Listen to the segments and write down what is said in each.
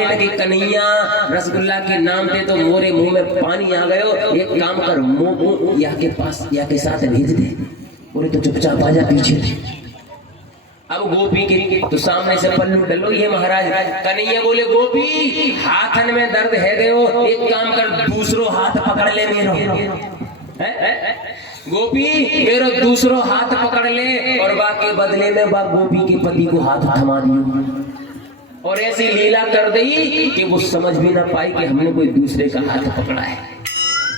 पुकारने लगे, कन्हैया रसगुल्ला के नाम पे तो मोरे मुंह में पानी आ गयो, एक काम कर मोको या के पास या के साथ भेज दे। बोले तो चुपचाप आ जा पीछे। अब गोपी के तो सामने से पल्लू डलो ये महाराज। कन्हैया बोले गोपी हाथन में दर्द है गयो, एक काम कर दूसरो हाथ पकड़ ले मेरो। गोपी मेरो दूसरो हाथ पकड़ ले और बाकी बदले में बा गोपी के पति को हाथ थमा दियो और ऐसी लीला कर दी कि वो समझ भी ना पाई कि हमने कोई दूसरे का हाथ पकड़ा है।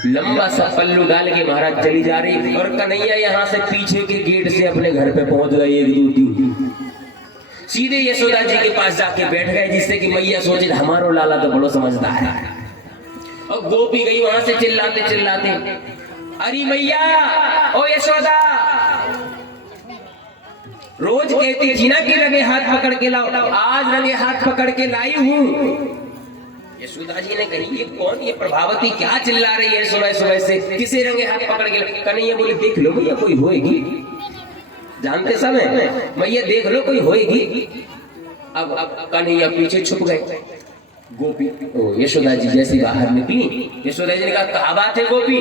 लंबा सा पल्लू डाल के महाराज चली जा रही और कन्हैया यहाँ से पीछे के गेट से अपने घर पे पहुंच गए। 1 2 3 सीधे यशोदा जी के पास जाके बैठ गए, जिससे कि मैया सोचे हमारो लाला तो बड़ो समझदार है। और गोपी गई वहां से चिल्लाते चिल्लाते, अरे मैया ओ यशोदा, रोज कहती थी ना कि रंगे हाथ पकड़ के लाओ, आज रंगे हाथ पकड़ के लाई हूं। यशोदा जी ने कही ये कौन, ये प्रभावती क्या चिल्ला रही है सुबह सुबह से, किसे रंगे हाथ पकड़ के? कन्हैया बोली देख लो भैया कोई होएगी, जानते समय मैया देख लो कोई होएगी। अब कन्हैया पीछे छुप गए। गोपी ओ यशोदा जी जैसी बाहर निकली, यशोदा जी ने कहा क्या बात है गोपी,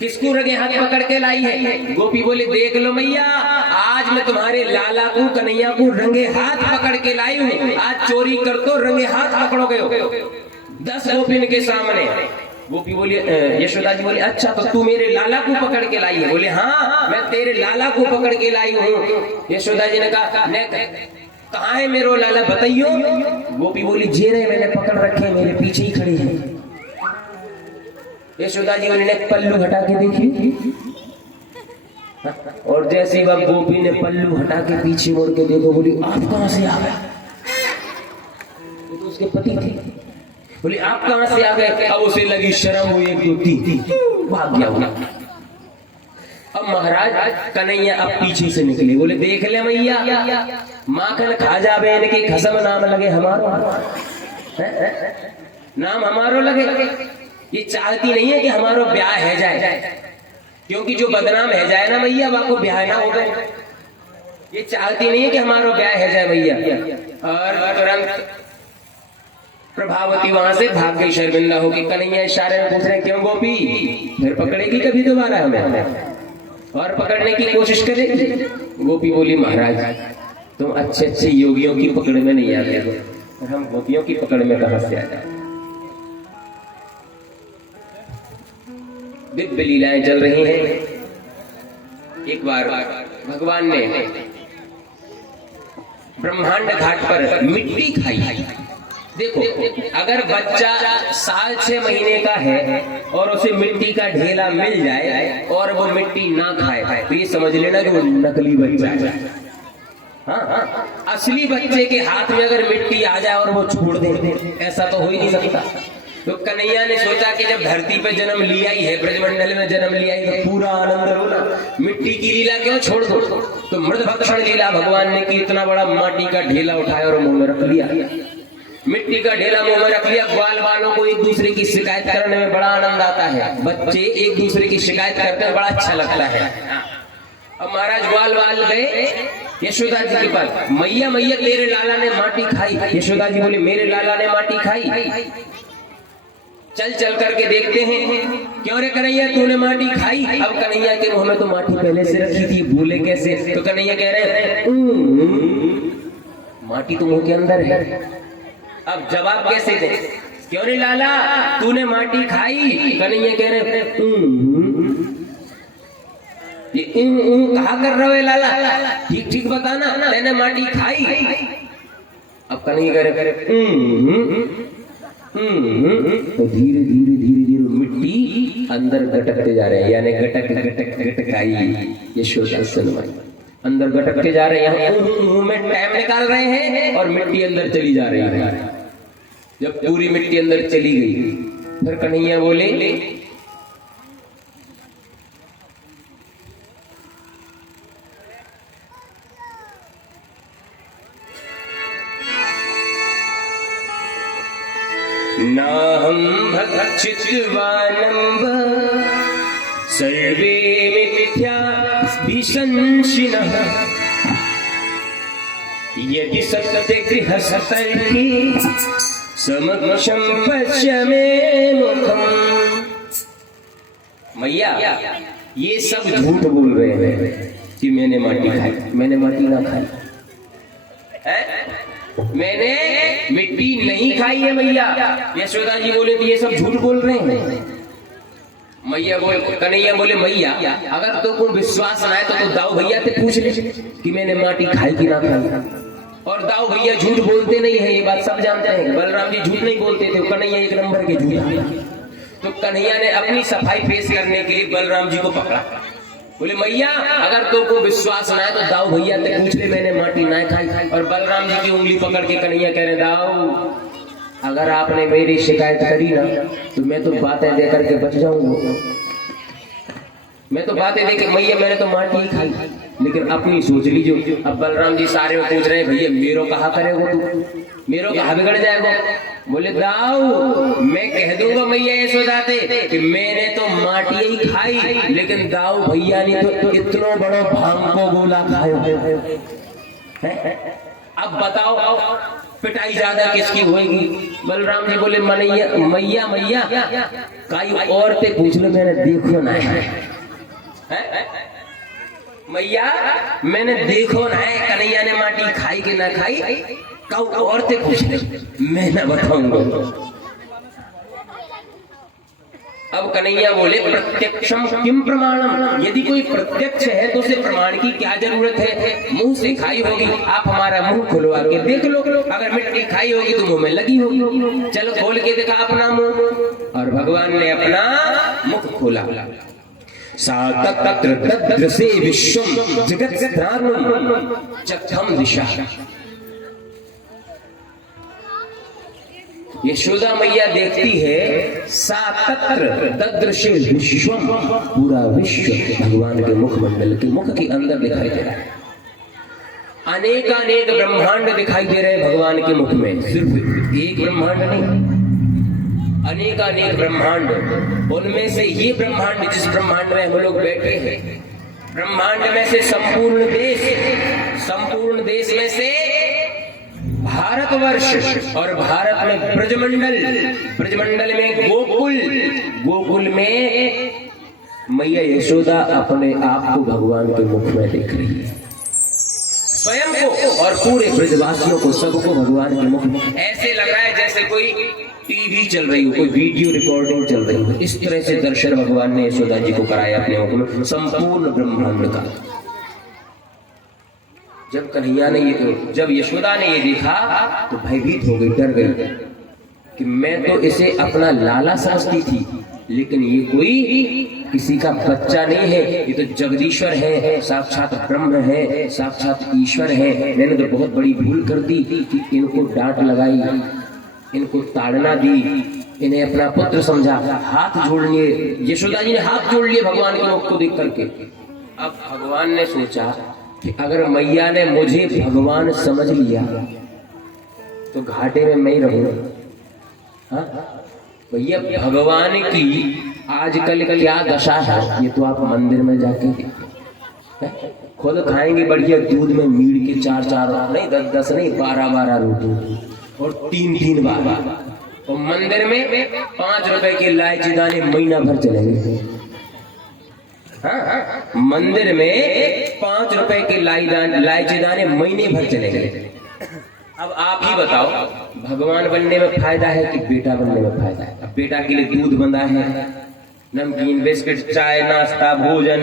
किसको रंगे हाथ पकड़ के लाई है? गोपी बोले देख लो मैया, आज मैं तुम्हारे लाला को कन्हैया को रंगे हाथ पकड़ के लाई हूँ। आज चोरी कर तो रंगे हाथ पकड़ोगे 10 गोपिन के सामने। गोपी बोली यशोदा जी बोली अच्छा तो तू मेरे लाला को पकड़ के लाई है? बोले हाँ मैं तेरे लाला को पकड़ के लाई हूँ। यशोदा जी ने कहा कहाँ है मेरो लाला बताइयो। गोपी बोली जे रहे मैंने पकड़ रखे, मेरे पीछे ही खड़ी है। यशोदा जी ने पल्लू हटा के देखी और जैसे वह गोपी ने पल्लू हटा के पीछे मुड़ के देखो, बोली आप कहां से आ गए? वो तो उसके पति थे। बोली आप कहां से आ गए? अब उसे लगी शर्म हुई, 1 2 3 भाग गया। अब महाराज कन्हैया अब पीछे से निकले, बोले देख ले मैया माखन खा जावे इनके खसम नाम लगे हमारो, नाम हमारो लगे। ये चाहती नहीं है कि हमारो ब्याह है जाए, क्योंकि जो बदनाम है जाए ना मैया वह को ब्याह ना हो गए। ये चाहती नहीं है कि हमारो ब्याह है जाए मैया। और तुरंत प्रभावती वहां से भाग गई शर्मिंदा होगी। कन्हैया इशारे में पूछ रहे क्यों गोपी, फिर पकड़ेगी कभी दोबारा हमें और पकड़ने की कोशिश करेगी? गोपी बोली महाराज तुम अच्छे अच्छे योगियों की पकड़ में नहीं आते हो और हम गोपियों की पकड़ में कहां से आ जाए। दिव्य लीलाएं चल रही हैं। एक बार भगवान ने ब्रह्मांड घाट पर मिट्टी खाई। देखो अगर बच्चा 6 महीने का है और उसे मिट्टी का ढेला मिल जाए और वो मिट्टी ना खाए तो ये समझ लेना कि वो नकली बच्चा है। हाँ, असली बच्चे के हाथ में अगर मिट्टी आ जाए और वो छोड़ दे, ऐसा तो हो ही नहीं सकता। तो कन्हैया ने सोचा कि जब धरती पे जन्म लिया ही है, ब्रजमंडल में जन्म लिया ही, तो पूरा आनंद लो ना, मिट्टी की लीला क्यों छोड़ दो। तो मृद भक्षण लीला भगवान ने की, इतना बड़ा माटी का ढेला उठाया और मुंह में रख लिया। मिट्टी का ढेला मुंह में रख लिया। ग्वाल वालों को एक दूसरे की शिकायत करने में बड़ा आनंद आता है, बच्चे एक दूसरे की शिकायत करते हैं, बड़ा अच्छा लगता है। अब महाराज ग्वाल वाल गए यशोदा जी के पास, मैया मैया तेरे लाला ने माटी खाई। यशोदा जी बोले मेरे लाला ने माटी खाई? चल चल करके देखते हैं। क्यों रे कन्हैया तूने माटी खाई? अब कन्हैया के मुंह में तो माटी पहले से रखी थी, भूले कैसे? तो कन्हैया कह रहे माटी तो मुंह के अंदर है। अब जवाब कैसे दे? क्यों रे लाला तूने माटी खाई? कन्हैया कह रहे ये कहा कर रहे हो लाला, ठीक ठीक बताना, मैंने माटी खाई? अब कन्हैया कह रहे तो धीरे धीरे धीरे धीरे मिट्टी अंदर गटकते जा रहे हैं, यानी गटक गटक गटकाई यशोदा सनमाई अंदर गटकते जा रहे हैं। मुंह में टाइम निकाल रहे हैं और मिट्टी अंदर चली जा रही है। जब पूरी मिट्टी अंदर चली गई फिर कन्हैया बोले नाहं भक्षितवानम्ब सर्वे मिथ्या विशंसिनः यदि सत्य गृहस्थी समक्षम पश्यमे मुखम। मैया ये सब झूठ बोल रहे हैं कि मैंने माटी खाई। मैंने माटी ना खाई है? मैंने मिट्टी नहीं खाई है मैया। यशोदा जी बोले तो ये सब झूठ बोल रहे हैं। मैया बोले, कन्हैया बोले मैया अगर तो कोई विश्वास ना है तो दाऊ भैया से पूछ ले कि मैंने माटी खाई कि ना खाई। और दाऊ भैया झूठ बोलते नहीं है, ये बात सब जानते हैं। बलराम जी झूठ नहीं बोलते थे, कन्हैया एक नंबर के झूठ। तो कन्हैया ने अपनी सफाई पेश करने के लिए बलराम जी को पकड़ा। बोले मैया अगर तुमको विश्वास ना है तो दाऊ भैया से पूछ ले मैंने माटी ना खाई। और बलराम जी की उंगली पकड़ के कन्हैया कह रहे दाऊ अगर आपने मेरी शिकायत करी ना तो मैं तो बातें दे करके बच जाऊंगा। मैं तो बातें दे के मैया मैंने तो माटी ही खाई, लेकिन अपनी सोच लीजिए। अब बलराम जी सारे में पूछ रहे हैं भैया मेरो कहा करेगो तू, मेरो कहा बिगड़ जाएगा। बोले दाऊ मैं कह दूंगा मैया यशोदा से कि मैंने तो माटी ही खाई, लेकिन दाऊ भैया ने तो इतना बड़ा भांग को गोला खाया। अब बताओ पिटाई ज्यादा किसकी होगी? बलराम जी बोले मैया मैया कई और से पूछ लो मैंने देखो ना है। मैया मैंने देखो ना है कन्हैया ने माटी खाई कि ना खाई, कौ और से पूछ ले मैं ना बताऊंगा। अब कन्हैया बोले प्रत्यक्षम किम प्रमाणम, यदि कोई प्रत्यक्ष है तो उसे प्रमाण की क्या जरूरत है? मुंह से खाई होगी, आप हमारा मुंह खुलवा के देख लो। अगर मिट्टी खाई होगी तो मुंह में लगी होगी, चलो खोल के देखा अपना मुंह। और भगवान ने अपना मुख खोला। सा तत्र तद्रसे विश्वम जगत स्थानम चक्षम दिशा। यशोदा मैया देखती है सा तत्र तद्रसे विश्वम, पूरा विश्व भगवान के मुखमंडल के मुख के अंदर दिखाई दे रहा है। अनेकानेक ब्रह्मांड दिखाई दे रहे हैं भगवान के मुख में। सिर्फ एक ब्रह्मांड नहीं, अनेकानेक ब्रह्मांड। उनमें से ये ब्रह्मांड जिस ब्रह्मांड में हम लोग बैठे हैं, ब्रह्मांड में से संपूर्ण देश में से भारतवर्ष, और भारत में ब्रजमंडल में गोकुल में मैया यशोदा अपने आप को भगवान के मुख में देख रही है, स्वयं को और पूरे ब्रजवासियों को, सबको भगवान के मुख में। ऐसे लग रहा है जैसे कोई टीवी चल रही हो, कोई वीडियो रिकॉर्डिंग चल रही हो। इस तरह से दर्शन भगवान ने यशोदा जी को कराया अपने मुख में, संपूर्ण ब्रह्मांड का। जब यशोदा ने ये देखा तो भयभीत हो गई, डर गई कि मैं तो इसे अपना लाला समझती थी, लेकिन ये कोई किसी का बच्चा नहीं है, ये तो जगदीश्वर है, साक्षात ब्रह्म है, साक्षात ईश्वर है। मैंने तो बहुत बड़ी भूल कर दी कि इनको डांट लगाई, इनको ताड़ना दी, इन्हें अपना पुत्र समझा। हाथ जोड़ लिए यशोदा जी ने, हाथ जोड़ लिए भगवान के मुख को देख करके। अब भगवान ने सोचा कि अगर मैया ने मुझे भगवान समझ लिया तो घाटे में मैं ही रहूंगा। भैया भगवान की आजकल क्या दशा है ये तो आप मंदिर में जाके खुद खाएंगे बढ़िया दूध में मीड़ के 4-4 नहीं 10-10 नहीं 12-12 रोटी और 3-3 बार। और मंदिर में 5 रुपए के इलायची दाने महीना भर चलेंगे। मंदिर में 5 रुपए के इलायची दाने महीने भर चलेंगे। अब आप ही बताओ भगवान बनने में फायदा है कि बेटा बनने में फायदा है? अब बेटा के लिए दूध बंधा है, नमकीन बिस्किट चाय नाश्ता भोजन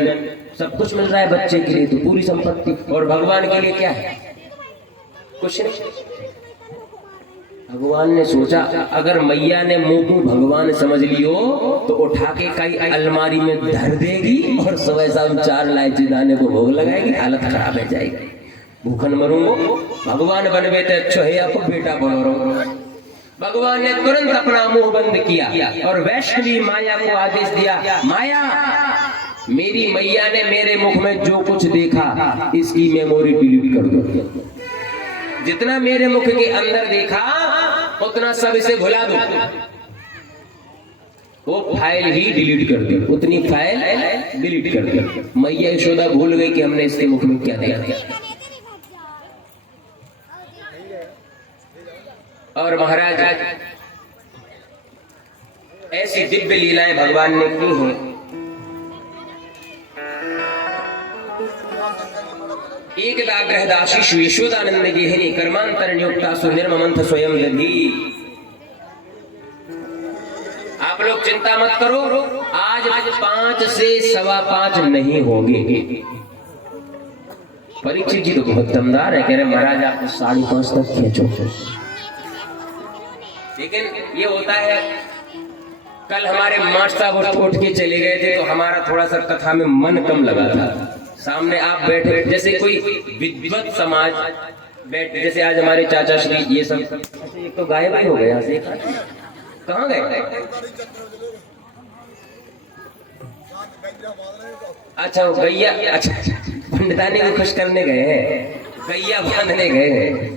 सब कुछ मिल रहा है बच्चे के लिए, तो पूरी संपत्ति। और भगवान के लिए क्या है? कुछ नहीं। भगवान ने सोचा अगर मैया ने मुंह को भगवान समझ लियो तो उठा के कई अलमारी में धर देगी और सुबह शाम 4 इलायची दाने को भोग लगाएगी, हालत खराब हो जाएगी, भूखन मरूंगो। भगवान बनवे तो अच्छो है, आपको बेटा बनो रहो। भगवान ने तुरंत अपना मुंह बंद किया और वैष्णवी माया को आदेश दिया, माया मेरी मैया ने मेरे मुख में जो कुछ देखा इसकी मेमोरी डिलीट कर दो। जितना मेरे मुख के अंदर देखा उतना सब इसे भुला दो। वो फाइल ही डिलीट कर दी, उतनी फाइल डिलीट कर दी। मैया यशोदा भूल गई कि हमने इसके मुख में क्या देखा। और महाराज ऐसी दिव्य लीलाएं भगवान ने की हैं। एक लाग्रह दाशीषु यशोदानंद गेहिनी कर्मांतर नियुक्ता सुनिर्ममंथ स्वयं दधी। आप लोग चिंता मत करो, आज 5 से 5:15 नहीं होंगे। परीक्षित जी तो बहुत दमदार है, कह रहे महाराज आप 5:30 तक खींचो। लेकिन ये होता है, कल हमारे मास्टर साहब उठ के चले गए थे तो हमारा थोड़ा सा कथा में मन कम लगा था। सामने आप बैठे जैसे कोई विद्वत समाज बैठे, जैसे आज हमारे चाचा श्री ये सब एक तो गायब ही हो गए यहाँ से, कहाँ गए? अच्छा वो गैया, अच्छा पंडितानी को खुश करने गए हैं, गैया बांधने गए हैं।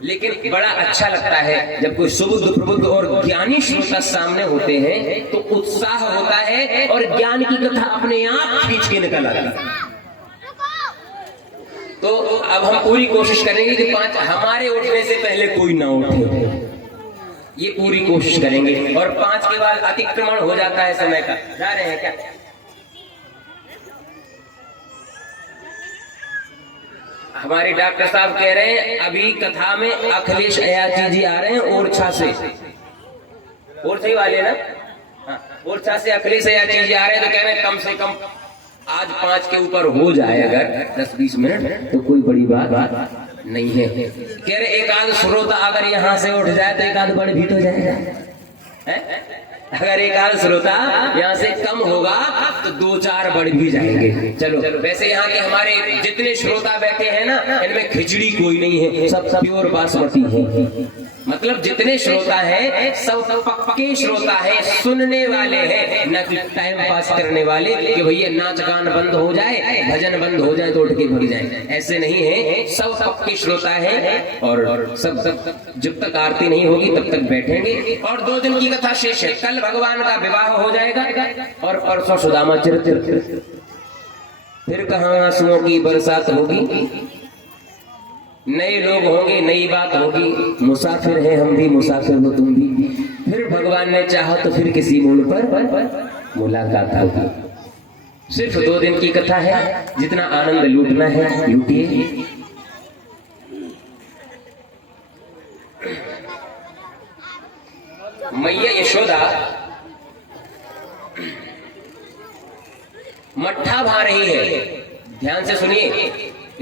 लेकिन बड़ा अच्छा लगता है जब कोई सुबुद्ध प्रबुद्ध और ज्ञानी श्रोता सामने होते हैं तो उत्साह होता है और ज्ञान की कथा अपने आप खींच के निकल आती है। तो अब हम पूरी कोशिश करेंगे कि 5 हमारे उठने से पहले कोई ना उठे, ये पूरी कोशिश करेंगे। और 5 के बाद अतिक्रमण हो जाता है समय का। जा रहे हैं क्या? हमारे डॉक्टर साहब कह रहे हैं अभी कथा में अखिलेश अयाची जी आ रहे हैं ओरछा से, ओरछा वाले ना, हाँ, ओरछा से अखिलेश अयाची जी आ रहे हैं। तो कह रहे हैं कम से कम आज 5 के ऊपर हो जाए, अगर 10-20 मिनट तो कोई बड़ी बात नहीं है। कह रहे एक आध श्रोता अगर यहाँ से उठ जाए तो एक आध बढ़ भी तो जाएगा है? अगर एक आध श्रोता यहाँ से कम होगा तो 2-4 बढ़ भी जाएंगे। चलो वैसे यहाँ के हमारे जितने श्रोता बैठे हैं ना, इनमें खिचड़ी कोई नहीं है, सब प्योर बासमती है। मतलब जितने श्रोता हैं सब पक्के श्रोता है, सुनने वाले हैं, न कि टाइम पास करने वाले कि भैया नाच गान बंद हो जाए, भजन बंद हो जाए तो उठ के भग जाए। ऐसे नहीं है, सब पक्के श्रोता है और सब जब तक आरती नहीं होगी तब तक बैठेंगे। और 2 दिन की कथा शेष है। कल भगवान का विवाह हो जाएगा और परसों सुदामा चरित्र, फिर कहाँ आंसुओं की बरसात होगी, नए लोग होंगे, नई बात होगी। मुसाफिर हैं हम भी, मुसाफिर हो तुम भी। फिर भगवान ने चाहा तो फिर किसी मूल पर मुलाकात होगी। सिर्फ 2 दिन की कथा है, जितना आनंद लूटना है लूटिए। मैया यशोदा मट्ठा भा रही है। ध्यान से सुनिए,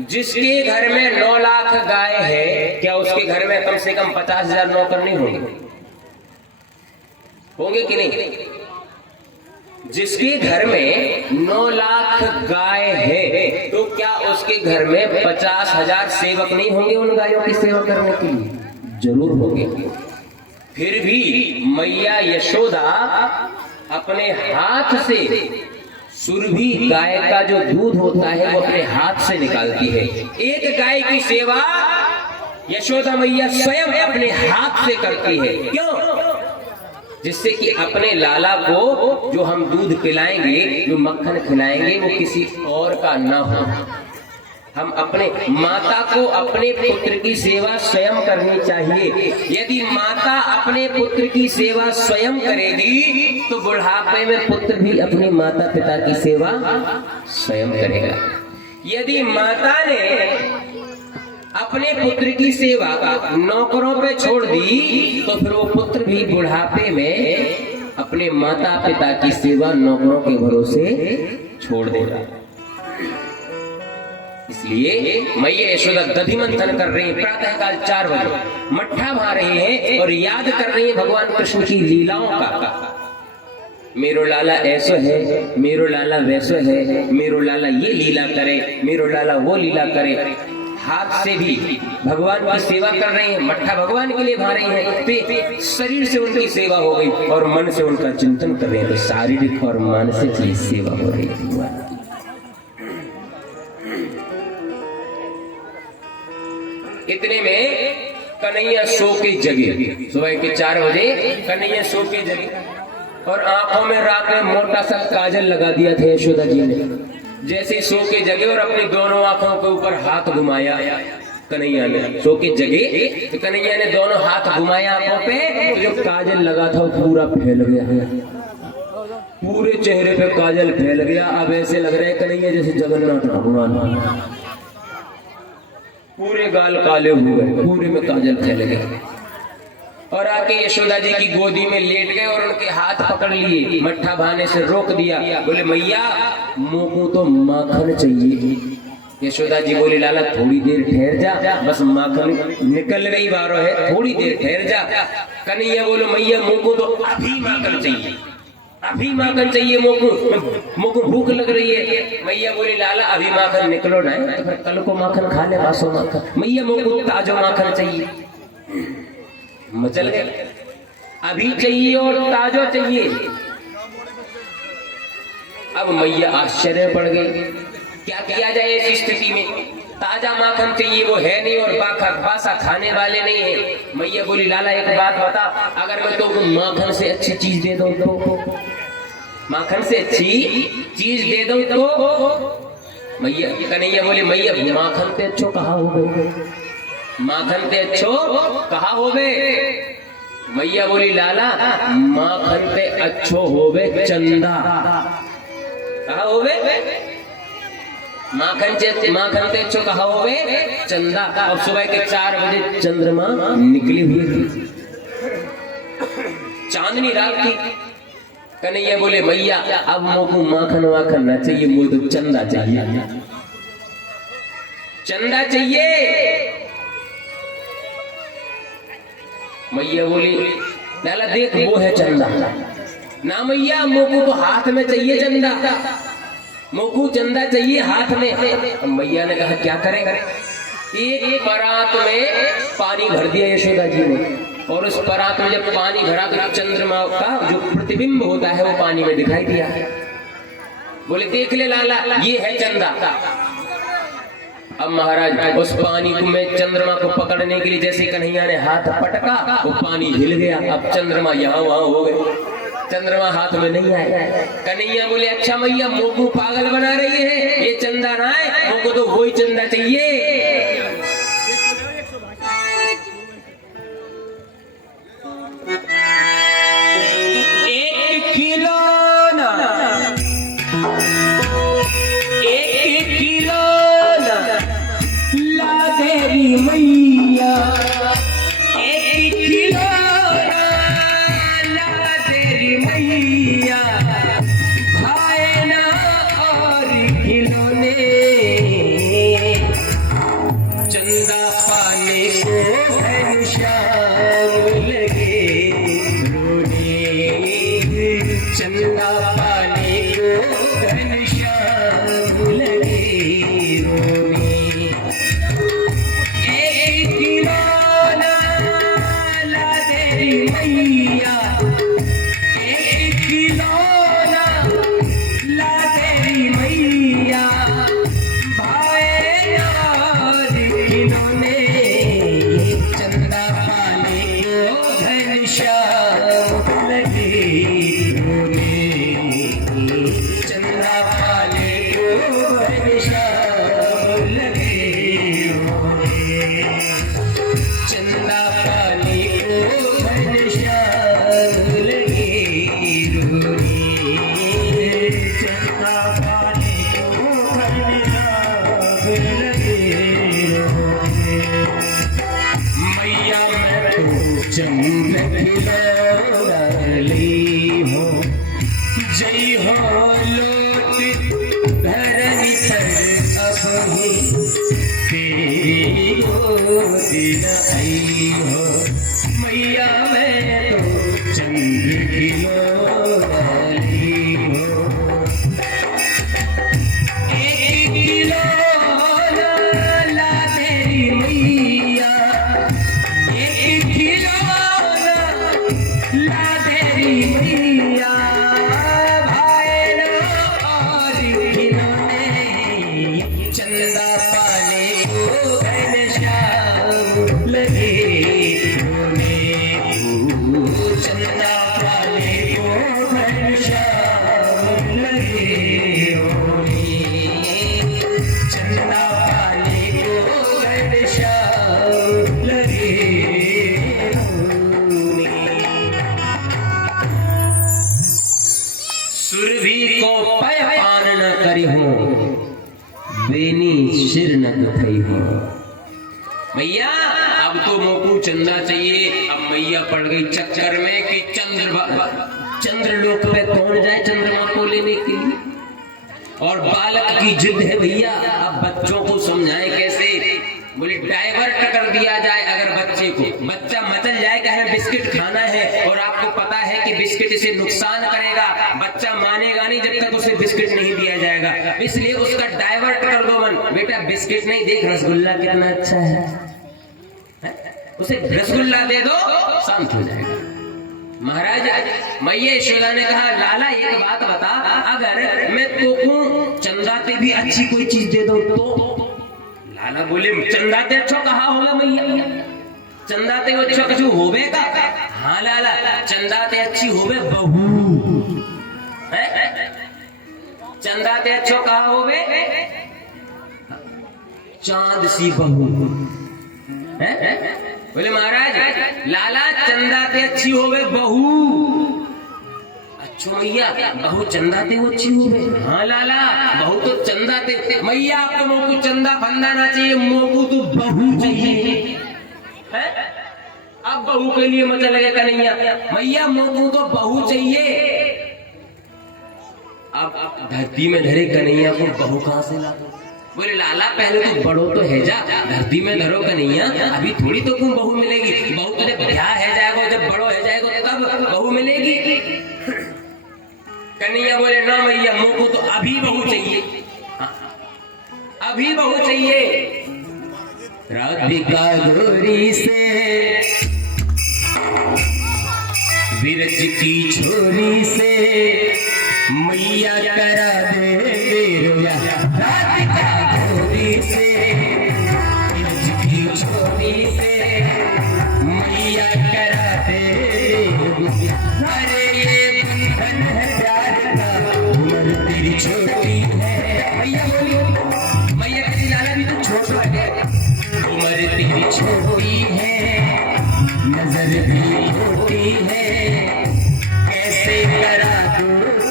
जिसके घर में 9 लाख गाय है, क्या उसके घर में कम से कम 50,000 नौकर नहीं होंगे? होंगे कि नहीं? जिसके घर में 9 लाख गाय है तो क्या उसके घर में 50,000 सेवक नहीं होंगे उन गायों की सेवा करने के लिए? जरूर होंगे। फिर भी मैया यशोदा अपने हाथ से सुरभि गाय का जो दूध होता है वो अपने हाथ से निकालती है। एक गाय की सेवा यशोदा मैया स्वयं अपने हाथ से करती है। क्यों? जिससे कि अपने लाला को जो हम दूध पिलाएंगे, जो मक्खन खिलाएंगे, वो किसी और का ना हो। हम अपने माता को अपने पुत्र की सेवा स्वयं करनी चाहिए। यदि माता अपने पुत्र की सेवा स्वयं करेगी तो बुढ़ापे में पुत्र भी अपनी माता पिता की सेवा स्वयं करेगा। यदि माता ने अपने पुत्र की सेवा नौकरों पे छोड़ दी तो फिर वो पुत्र भी बुढ़ापे में अपने माता पिता की सेवा नौकरों के भरोसे छोड़ देगा। इसलिए मैया यशोदा दधि मंथन कर रही है। प्रातः काल 4 बजे मट्ठा भा रही है और याद कर रही है भगवान कृष्ण की लीलाओं का। मेरो लाला ऐसो है, मेरो लाला वैसो है, मेरो लाला ये लीला करे, मेरो लाला वो लीला करे। हाथ से भी भगवान की सेवा कर रहे हैं, मट्ठा भगवान के लिए भा रही है। शरीर से उनकी सेवा हो गई और मन से उनका चिंतन कर रहे हैं, तो शारीरिक और मानसिक ही सेवा हो रही है। इतने में कन्हैया सो के जगे। सुबह के 4 बजे कन्हैया सो के जगे और आंखों में रात में मोटा सा काजल लगा दिया था यशोदा जी ने। जैसे सो के जगे और अपनी दोनों आंखों के ऊपर हाथ घुमाया कन्हैया ने सो के जगे तो कन्हैया ने दोनों हाथ घुमाए आंखों पे, तो जो काजल लगा था वो पूरा फैल गया, पूरे चेहरे पे काजल फैल गया। अब ऐसे लग रहा है कन्हैया जैसे जगन्नाथ भगवान, पूरे गाल काले हुए, पूरे में काजल फैल गया। और आके यशोदा जी की गोदी में लेट गए और उनके हाथ पकड़ लिए, मट्ठा बहाने से रोक दिया। बोले मैया मोको तो माखन चाहिए। यशोदा जी बोली लाला थोड़ी देर ठहर जा, बस माखन निकल रही बारो है, थोड़ी देर ठहर जा। कन्हैया बोलो मैया मोको तो अभी माखन चाहिए, अभी माखन चाहिए, मोको भूख लग रही है। मैया बोली लाला अभी माखन निकलो ना, तो फिर कल को माखन खा ले, बासो माखन। मैया मोको ताजो माखन चाहिए। मचल गए, अभी चाहिए और ताजो चाहिए। अब मैया आश्चर्य पड़ गई, क्या किया जाए इस स्थिति में? ताजा माखन चाहिए, वो है नहीं, और बासा खाने वाले नहीं है। मैया बोली लाला एक बात बता, अगर मैं तुमको माखन से अच्छी चीज दे दूं तो, माखन से अच्छी चीज दे दूं तो? मैया कन्हैया बोले मैया माखन ते अच्छो कहा हो गए, माखन ते अच्छो कहा हो गए? मैया बोली लाला माखन ते अच्छो होवे चंदा। कहा होवे? माखन ते अच्छो कहा होवे चंदा। अब सुबह के 4 बजे चंद्रमा निकली हुई थी, चांदनी रात थी। कन्हैया बोले मैया अब मोको माखन वाखन ना चाहिए, मुझे तो चंदा चाहिए, चंदा चाहिए। मैया बोली लाला देख वो है चंदा ना। मैया मोको तो हाथ में चाहिए चंदा, मोको चंदा चाहिए हाथ में। मैया ने कहा क्या करेगा? एक परात में पानी भर दिया यशोदा जी ने, और उस परात में जब पानी भरा तो चंद्रमा का जो प्रतिबिंब होता है वो पानी में दिखाई दिया। बोले देख ले लाला ये है चंदा। अब महाराज उस पानी को में चंद्रमा को पकड़ने के लिए जैसे कन्हैया ने हाथ पटका, वो पानी हिल गया। अब चंद्रमा यहाँ वहां हो गए, चंद्रमा हाथ में नहीं आया। कन्हैया बोले अच्छा मैया मोको पागल बना रही है, ये चंदा ना है, मोको तो वही चंदा चाहिए। एक खिलौना, एक खिलौना ला देरी मैया, एक खिलौना ला देरी मैया, भाई ना और खिलौने, चंदा पाने को घनश्याम लगे रोने, चंदा पाने को घनश्याम लगे रोने। एक खिलौना ला देरी मैया, एक खिलौना ला देरी मैया, भाई और खिलौने, चंदा पाने को घनश्याम लगे रोने, चंदा पाने को घनश्याम लगे रोने, चंदा पाने को घनश्याम लगे रोने, चंदा पाने को घनश्याम लगे रोने। मैया मैं तो चंद खिलौना ली हो, जय हो लोट धरनी पर अब ही तेरी गोदी न आई हो। मैया मैं तो चंद खिलौना ली हो, एक खिलौना ला तेरी मैया, एक खिलौना ला तेरी मैया, भाई ना और खिलौने, चंदा पाने को घनश्याम लगे रोने, चंदा चंदा चाहिए। अब मैया पड़ गई चक्कर में कि चंद्रलोक पे कौन जाए चंद्रमा को लेने के लिए, और बालक की जिद है भैया। अब बच्चों को समझाएं कैसे, बोले डाइवर्ट कर दिया जाए। अगर बच्चे को, बच्चा मचल जाए कि हमें बिस्किट खाना है और आपको पता है कि बिस्किट इसे नुकसान करेगा, बच्चा मानेगा नहीं जब तक उसे बिस्किट नहीं दिया जाएगा। इसलिए उसका डाइवर्ट कर दो मन, बेटा बिस्किट नहीं, देख रसगुल्ला कितना अच्छा है, उसे रसगुल्ला दे दो, शांत हो जाएगा। महाराज मैया यशोदा ने कहा, लाला एक बात बता, अगर मैं तोको चंदाते भी अच्छी कोई चीज दे दो तो? लाला बोले, चंदाते अच्छो कहा होगा मैया, चंदाते अच्छो कछु होवे का? हाँ लाला, चंदाते अच्छी होवे बहू। चंदाते अच्छो कहा होवे? चांद सी बहू। बोले महाराज लाला चंदाते अच्छी होवे बहू। अच्छो मैया, बहू चंदाते वो अच्छी होवे? हाँ लाला, बहू तो चंदाते। मैया आपको मोकू चंदा फंदा ना चाहिए, मोकू तो बहू चाहिए। अब बहू के लिए मजा लगे कन्हैया, मैया मोकू तो बहू चाहिए। अब धरती में धरे कन्हैया को बहू कहां से ला दो? बोले लाला पहले तो बड़ो तो है जा, धरती में धरो कन्हैया, अभी थोड़ी तो क्यों बहू मिलेगी? बहू तो जब ब्याह है जाएगा, जब बड़ो है जाएगा तब बहू मिलेगी। कन्हैया बोले ना मैया, मुझको तो अभी बहू चाहिए, अभी बहू चाहिए। राधिका गोरी से विरज की छोरी से मैया करा दे राधिका गोरी से विरज की छोरी से मैया करा दे। अरे ये बंधन है प्यार का, उम्र तेरी छोटी है। मैया बोली, मैया कहती लाला भी तो छोटा है, उम्र तेरी छोटी है, नजर भी छोटी है, कैसे करा दो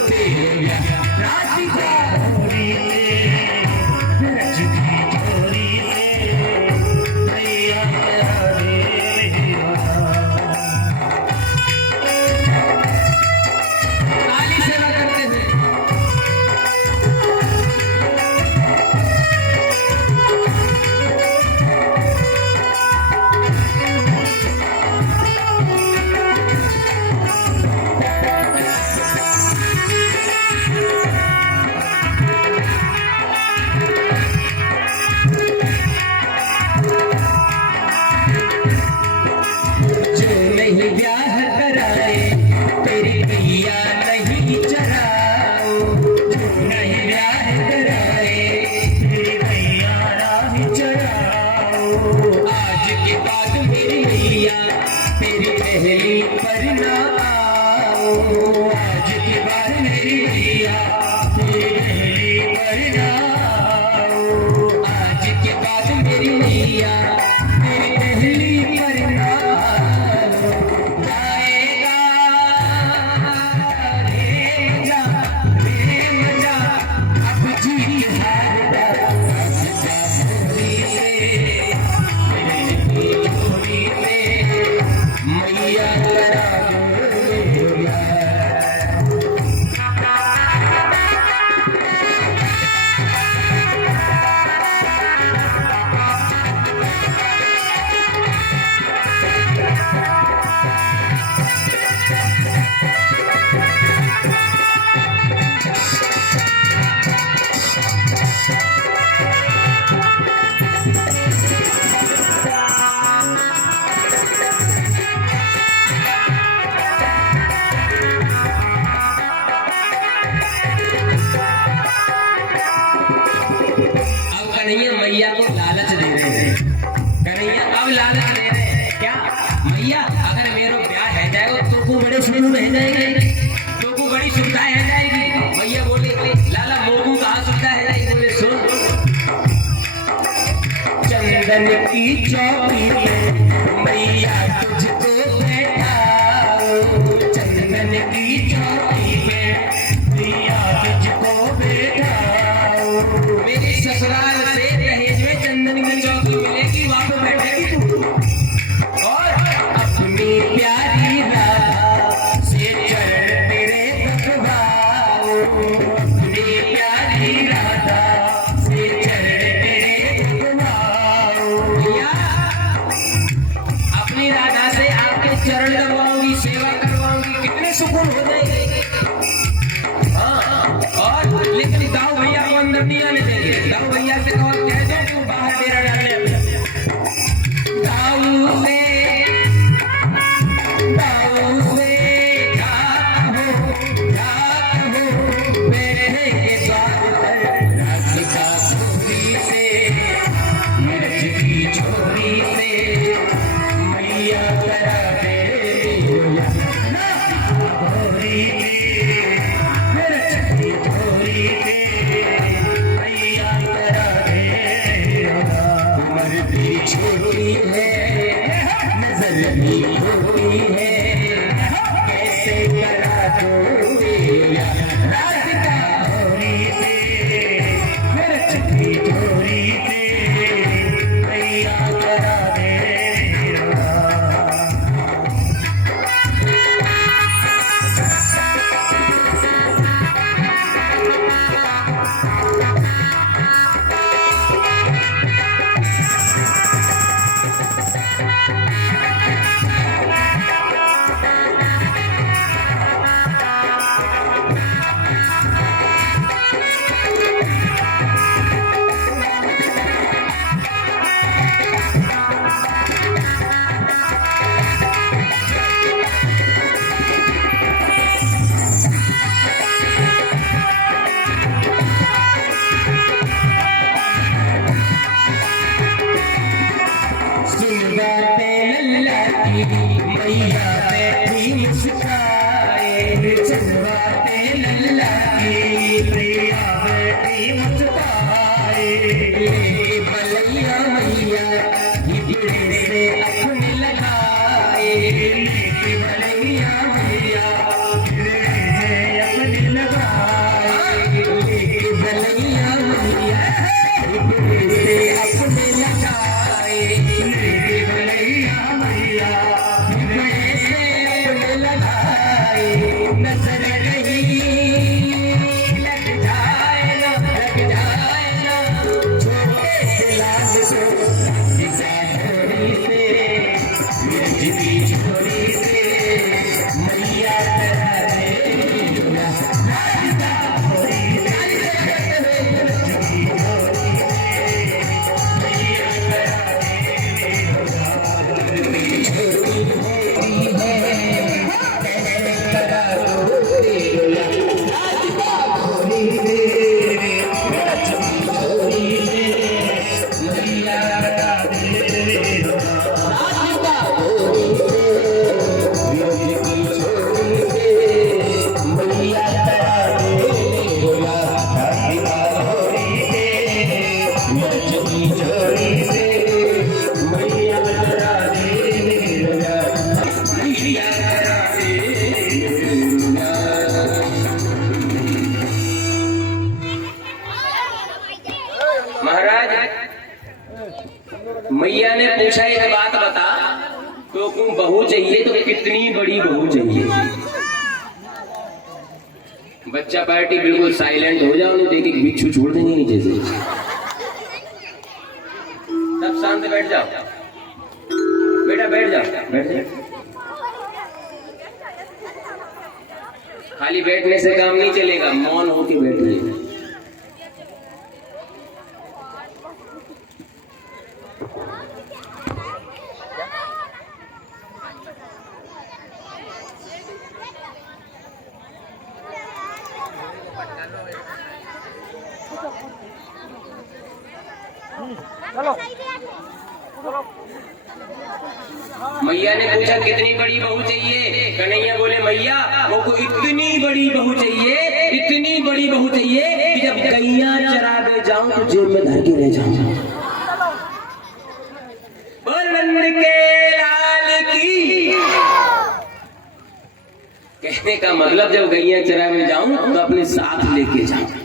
तेरा राधिका गोरी से विरज की छोरी से मैया करा दे। ताली सेवा करते हैं। जो नहीं ब्याह कराए तेरी मैया नहीं चराओ, जो नहीं ब्याह कराए तेरी मैया नहीं चराओ। आज के बाद मेरी मैया तेरी पहली पर ना आओ, आज के बाद मेरी मैया तेरी पहली पर ना आओ, आज के बाद मेरी मैया तेरी पहली पर ना आओ। जाएगा रे जा रे मजा, अब जी हारदा राधिका गोरी से विरज की छोरी से मैया करा दो प्यार। अब कन्हैया मैया को लालच दे रहे हैं, कन्हैया अब लालच दे रहे हैं क्या? मैया अगर मेरा ब्याह है जाएगा तो को बड़े सुख रह जाएंगे, तो को बड़ी सुविधा है जाएगी। मैया बोले लाला मोगू कहाँ सुविधा है जाएगी? बोले सुन, चंदन की चौकी पे मैया तुझको बैठाओ, चंदन की चौकी पे मैया तुझको बैठाओ। मेरी ससुराल से दहेज में चंदन की चौकी मिलेगी, वहां पे बैठेगी तू, और चरण दबाऊंगी, सेवा करवाऊंगी, कितने सुकून हो जाएंगे। हाँ, और लेकिन दाऊ भैया को अंदर नहीं आने देंगे। दाऊ भैया से कहो, कह दो कि वो बाहर डेरा डालने। दाऊ से मैया बैठी मुस्काए, चलवाते लल्ला की मैया बैठी मुस्काए। बलैया मैया हिजड़े से अपने लगाए, बलैया मैया हिजड़े से अपने लगाए। बलैया मैया हिजड़े से अपने लगाए, बलैया मैया नजर नहीं लग जाए ना, लग जाए ना, छोटे से लाल से छोरी से मैया करा दे ना। महाराज, मैया ने पूछा एक बात बता, तो क्यों बहू चाहिए तो कितनी बड़ी बहू चाहिए? बच्चा पार्टी बिल्कुल साइलेंट हो जाओ, नहीं देखिए बिच्छू छोड़ देंगे नीचे से। सब शांत बैठ जाओ बेटा, बैठ जाओ, बैठ जाओ। खाली बैठने से काम नहीं चलेगा, मौन होकर बैठिए। मैया ने पूछा कितनी बड़ी बहू चाहिए? कन्हैया बोले मैया वो को इतनी बड़ी बहू चाहिए, इतनी बड़ी बहू चाहिए कि जब गैया चराने जाऊं तो जेब में धर के ले जाऊं। बोल नंद के लाल की। कहने का मतलब जब गैया चराने जाऊं तो अपने साथ लेके जाऊं।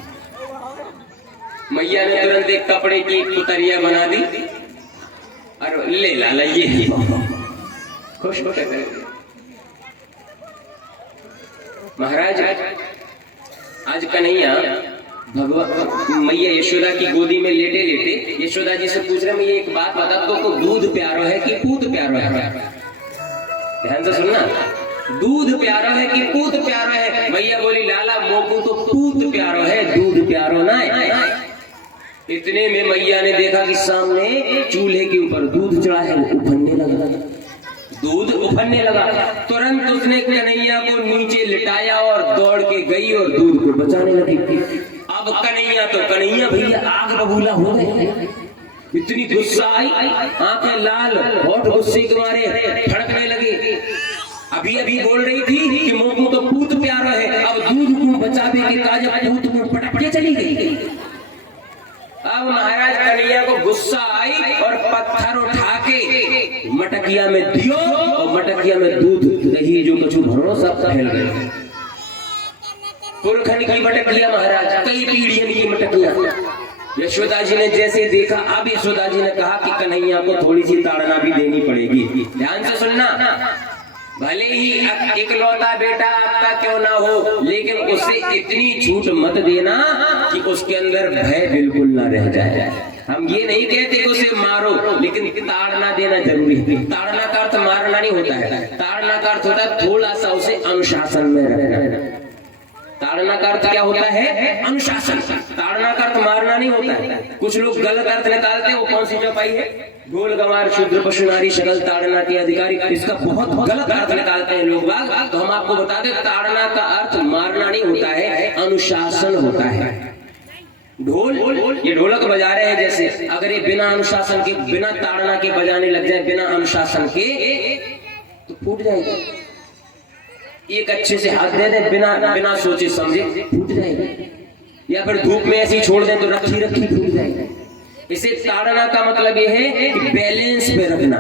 मैया ने तुरंत एक कपड़े की पुतरिया बना दी, और ले लाला ये खुश खुश। महाराज आज कन्हैया भगवान मैया यशोदा की गोदी में लेटे लेटे यशोदा जी से पूछ रहे, मैं ये एक बात बता, तो दूध प्यारो है कि पूत प्यारो है? ध्यान से सुनना, दूध प्यारो है कि पूत प्यारो है? मैया बोली लाला मोकू तो पूत प्यारो है, दूध प्यारो ना है। इतने में मैया ने देखा कि सामने चूल्हे के ऊपर दूध चढ़ा है, वो उफनने लगा, दूध उफनने लगा। तुरंत उसने कन्हैया को नीचे लिटाया और दौड़ के गई और दूध को बचाने लगी। अब कन्हैया भैया आग बबूला हो गए, इतनी गुस्सा आई, आंखें लाल, होठ गुस्से के मारे फड़कने लगे। अभी बोल रही थी कि मोकू तो पूत प्यारा है, अब दूध को बचावे के काज पूत को पटक के चली गई। अब महाराज कन्हैया को गुस्सा आई और पत्थर उठा के मटकिया में दियो और मटकिया में दूध दही जो कुछ भरो सब फैल गए। पुरखन की मटकिया महाराज, कई पीढ़ियों की मटकिया। यशोदा जी ने जैसे देखा, अब यशोदा जी ने कहा कि कन्हैया को थोड़ी सी ताड़ना भी देनी पड़ेगी। ध्यान से सुनना, भले ही इकलौता बेटा आपका क्यों ना हो, लेकिन उसे इतनी छूट मत देना कि उसके अंदर भय बिल्कुल ना रह जाए। हम ये नहीं कहते कि उसे मारो, लेकिन ताड़ना देना जरूरी है। ताड़ना का अर्थ मारना नहीं होता है, ताड़ना का अर्थ होता है थोड़ा सा उसे अनुशासन में रखना। ताड़ना का अर्थ क्या होता है? अनुशासन। ताड़ना का अर्थ मारना नहीं होता है। कुछ लोग गलत अर्थ निकालते हैं, वो कौन सी चौपाई है? ढोल गंवार शूद्र पशु नारी शकल ताड़ना के अधिकारी, इसका बहुत गलत अर्थ निकालते हैं लोग बाग। तो हम आपको बता दें, ताड़ना का अर्थ मारना नहीं होता है, अनुशासन होता है। ढोल, ये ढोलक बजा रहे हैं, जैसे अगर ये बिना अनुशासन के, बिना ताड़ना के बजाने लग जाए, बिना अनुशासन के, तो फूट जाएगा। एक अच्छे से हाथ दे दे बिना सोचे समझे, फूट जाएगा। या फिर धूप में ऐसे ही छोड़ दें तो रखी फूट जाएगी। इसे ताड़ना का मतलब ये है कि बैलेंस में रखना,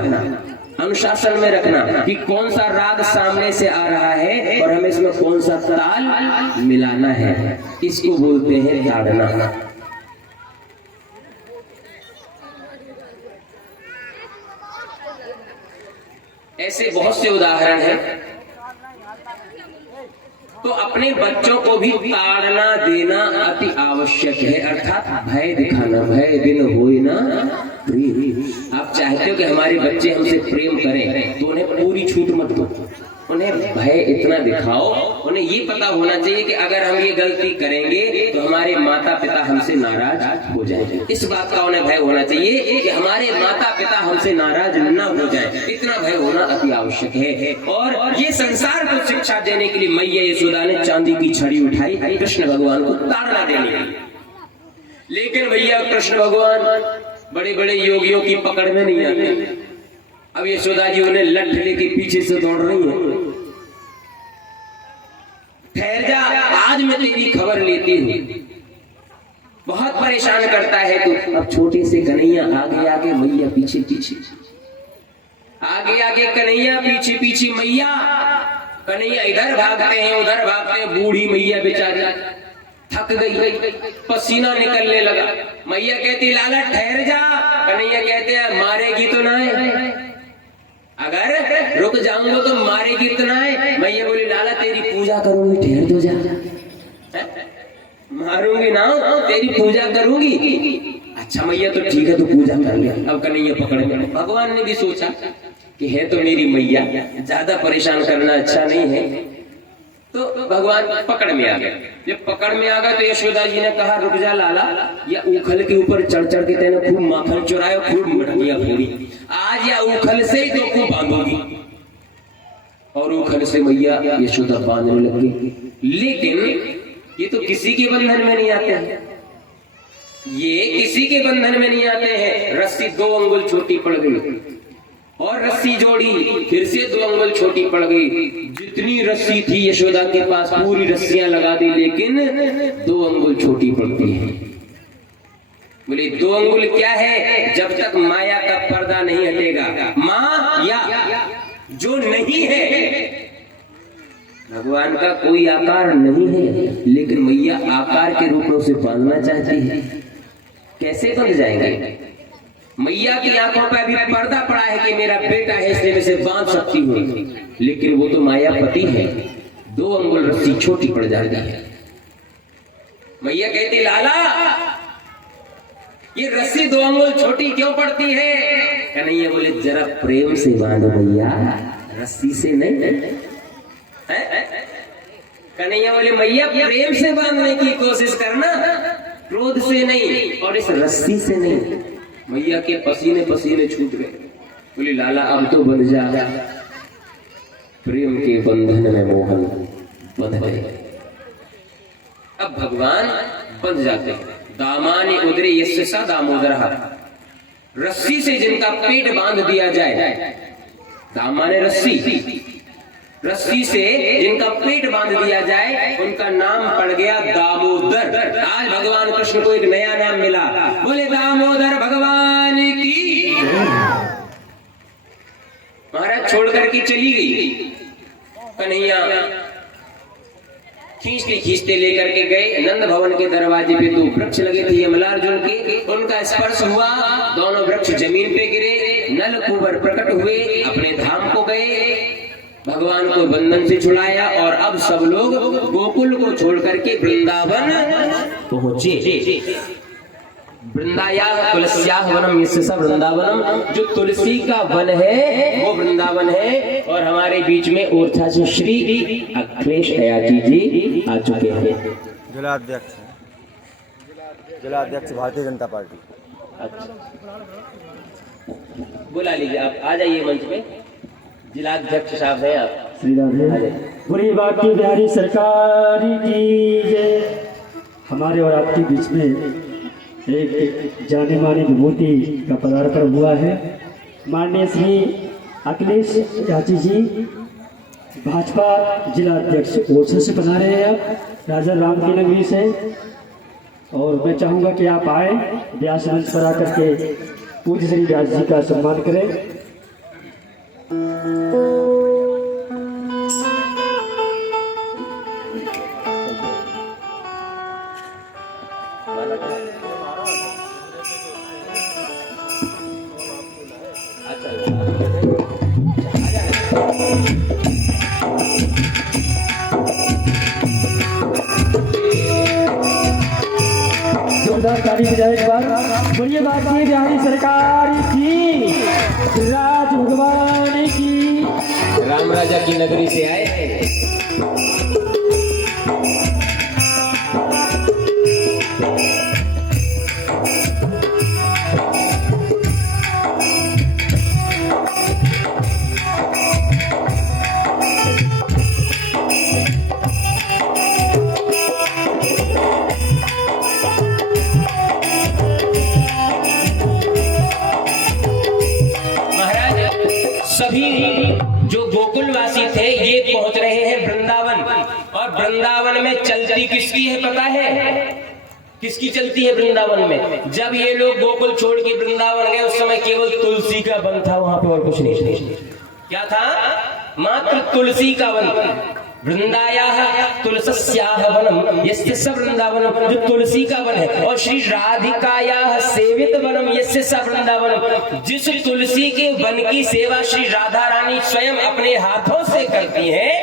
अनुशासन में रखना कि कौन सा राग सामने से आ रहा है और हमें इसमें कौन सा ताल मिलाना है, इसको बोलते हैं ताड़ना। ऐसे बहुत से उदाहरण हैं। तो अपने बच्चों को भी ताड़ना देना अति आवश्यक है, अर्थात भय दिखाना। भय दिन होए ना प्रेम। आप चाहते हो कि हमारे बच्चे हमसे प्रेम करें, तो उन्हें पूरी छूट मत दो, उन्हें भय इतना दिखाओ, उन्हें ये पता होना चाहिए कि अगर हम ये गलती करेंगे तो हमारे माता पिता हमसे नाराज हो जाएंगे। इस बात का उन्हें भय होना चाहिए कि हमारे माता पिता हमसे नाराज न हो जाए। इतना भय होना अति आवश्यक है। और ये संसार को शिक्षा देने के लिए मैया यशोदा ने चांदी की छड़ी उठाई कृष्ण भगवान को ताड़ना देने के लिए। लेकिन भैया कृष्ण भगवान बड़े बड़े योगियों की पकड़ में नहीं आते। अब यशोदा जी उन्हें लठ लेके पीछे से दौड़ रही है। ठहर जा, आज मैं तेरी खबर लेती हूँ। बहुत परेशान करता है तू। अब छोटे से कन्हैया आगे आगे, मैया पीछे पीछे, आगे आगे कन्हैया, पीछे पीछे मैया। कन्हैया इधर भागते हैं उधर भागते हैं। बूढ़ी मैया बेचारी थक गई, पसीना निकलने लगा। मैया कहती लाला ठहर जा। कन्हैया कहते हैं मारेगी तो ना है, अगर रुक जाऊंगा तो मारेगी तो ना है। मैया बोली लाला तेरी पूजा करूंगी, ठहर तो जा। मारूंगी ना, तेरी पूजा करूंगी। अच्छा मैया तो ठीक है, तो पूजा कर ले। अब कन्हैया पकड़ में। भगवान ने भी सोचा कि है तो मेरी मैया, ज्यादा परेशान करना अच्छा नहीं है, तो भगवान पकड़ में आ गए। जब पकड़ में आ गए तो यशोदा जी ने कहा रुक जा लाला, या उखल के ऊपर चढ़ चढ़ के तेने खूब माखन चुराया, खूब मटकियां फोड़ी। आज या उखल से ही तो खूब बांधोगी। और उखल से मैया यशोदा बांधने लगी। लेकिन ये तो किसी के बंधन में नहीं आते हैं, ये किसी के बंधन में नहीं आते हैं। रस्सी 2 अंगुल छोटी पड़ गई और रस्सी जोड़ी, फिर से 2 अंगुल छोटी पड़ गई। जितनी रस्सी थी यशोदा के पास पूरी रस्सियां लगा दी, लेकिन 2 अंगुल छोटी पड़ती है। बोले 2 अंगुल क्या है? जब तक माया का पर्दा नहीं हटेगा, माँ या जो नहीं है, भगवान का कोई आकार नहीं है, लेकिन मैया आकार के रूप में उसे बांधना चाहती है। कैसे बंध जाएंगे? मैया की आंखों पर अभी पर्दा पड़ा है कि मेरा बेटा है, इसलिए मैं इसे बांध सकती हूँ, लेकिन वो तो मायापति है। 2 अंगुल रस्सी छोटी पड़ जाती है। मैया कहती लाला ये रस्सी 2 अंगुल छोटी क्यों पड़ती है? कन्हैया बोले जरा प्रेम से बांधो मैया, रस्सी से नहीं है? कन्हैया बोले मैया प्रेम से बांधने की कोशिश करना, क्रोध से नहीं और इस रस्सी से नहीं। मैया के पसीने पसीने छूट गए। बोली लाला अब तो बंध जा, प्रेम के बंधन में मोहन बंध गए। अब भगवान बंध जाते हैं। दामानि उदरे यस्य स दामोदरः, रस्सी से जिनका पेट बांध दिया जाए, दामाने रस्सी, रस्सी से जिनका पेट बांध दिया जाए उनका नाम पड़ गया दामोदर। आज भगवान कृष्ण को एक नया नाम मिला, बोले दामोदर भगवान की। महाराज छोड़ करके चली गई। कन्हैया खींचते खींचते लेकर के गए नंद भवन के दरवाजे पे। दो वृक्ष लगे थे यमलार्जुन के, उनका स्पर्श हुआ, दोनों वृक्ष जमीन पे गिरे, नल कुंवर प्रकट हुए, अपने धाम को गए, भगवान को बंधन से छुड़ाया और अब सब लोग गोकुल को छोड़ करके वृंदावन पहुंचे। वृंदायाः तुलस्याः वनम यस्य स वृंदावनम, जो तुलसी का वन है वो वृंदावन है। और हमारे बीच में ओरछा से श्री अखिलेश अयाची जी आ चुके हैं, जिलाध्यक्ष, जिलाध्यक्ष भारतीय जनता पार्टी। अच्छा बुला लीजिए, आप आ जाइए मंच पे। जिलाध्यक्ष साहब हैं आप। श्री राधे, पूरी बात की बिहारी सरकार की जय। हमारे और आपके बीच में एक जाने मानी विभूति का पदार्पण हुआ है। माननीय श्री अखिलेश याची जी भाजपा जिला अध्यक्ष ओरछा से पधारे हैं आप राजा राम की नगरी से, और मैं चाहूँगा कि आप आए, व्यास मंच पर आकर के पूज्य श्री व्यास जी का सम्मान करें। जोरदार ताली बजाए एक बार। बोलिए भारतीय बिहारी सरकार की, राज भगवान की। राम राजा की नगरी से आए हैं। सभी जो गोकुलवासी थे ये पहुंच रहे हैं वृंदावन, और वृंदावन में चलती किसकी है पता है? किसकी चलती है वृंदावन में? जब ये लोग गोकुल छोड़ के वृंदावन गए उस समय केवल तुलसी का वन था वहां पे, और कुछ नहीं। क्या था? मात्र तुलसी का वन। वृंदायाः तुलस्याः वनम यस्य स वृंदावनम, जो तुलसी का वन है। और श्री राधिकायाः सेवित वनम यस्य स वृंदावनम, जिस तुलसी के वन की सेवा श्री राधा रानी स्वयं अपने हाथों से करती हैं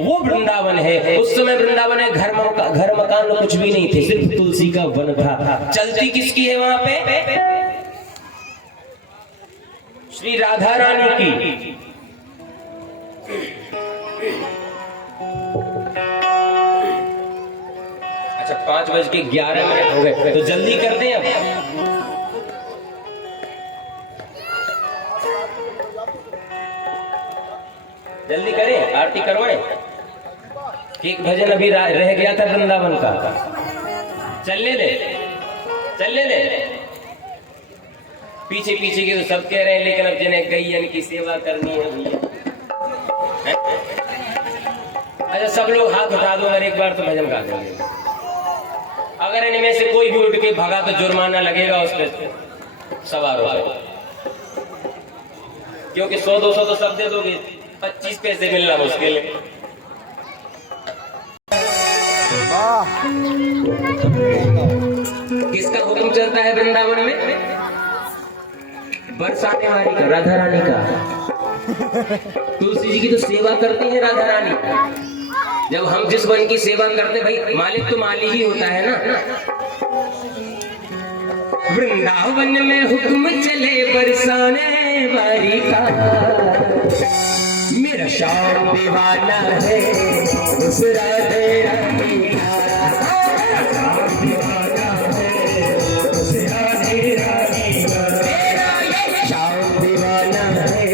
वो वृंदावन है। उस समय वृंदावन में घर मकान कुछ भी नहीं थे, सिर्फ तुलसी का वन था। चलती किसकी है वहां पे? श्री राधा रानी की। अच्छा 5:11 हो गए, तो जल्दी कर दें अब। जल्दी करें, आरती करवाएं। एक भजन अभी रह गया था वृंदावन का, चलने दे, चलने दे। पीछे पीछे के तो सब कह रहे हैं, लेकिन अब जिन्हें गैयन की सेवा करनी है भैया। अच्छा सब लोग हाथ उठा दो और एक बार तो भजन गा देंगे। अगर इनमें से कोई भी उठ के भागा तो जुर्माना लगेगा उस पर सवार हो, क्योंकि 100-200 तो सब दे दोगे, 25 पैसे मिलना मुश्किल है। किसका हुक्म चलता है वृंदावन में? बरसाने वाली का, राधा रानी का। तुलसी जी की तो सेवा करती है राधा रानी। जब हम जिस वन की सेवा करते भाई, मालिक तो माली ही होता है ना। वृंदावन में हुक्म चले बरसाने वाली का, मेरा श्याम दीवाना है उस राधे रानी का। मेरा ये श्याम दीवाना है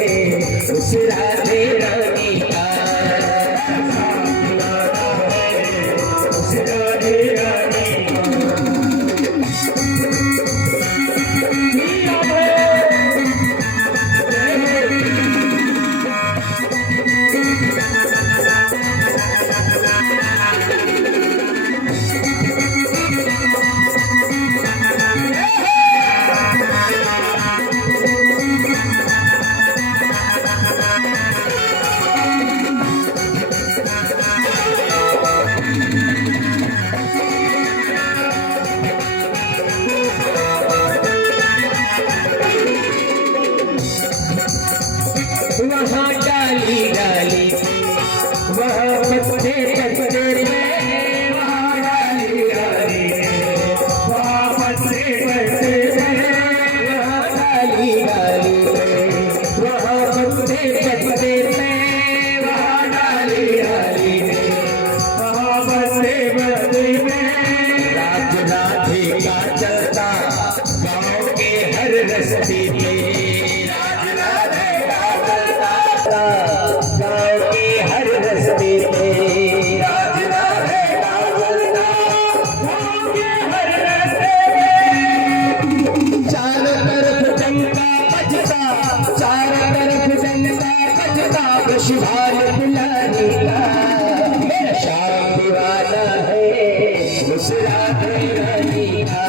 उस राधे रानी का। वहाँ डाली डाली वहाँ पत्ते पत्ते में, वहाँ डाली डाली वहाँ पत्ते पत्ते में, वहाँ डाली डाली वहाँ पत्ते पत्ते में, वहाँ डाली डाली वहाँ पत्ते पत्ते में। राज राधे का चलता गाँव के हर रस्ते पे, गाँव के हर रस्ते में, राज राधे का चलता गाँव के हर रस्ते में। चारों तरफ डंका बजता, चारों तरफ डंका बजता, खुशहाल बुलाने का। मेरा श्याम दीवाना है उस राधे रानी का।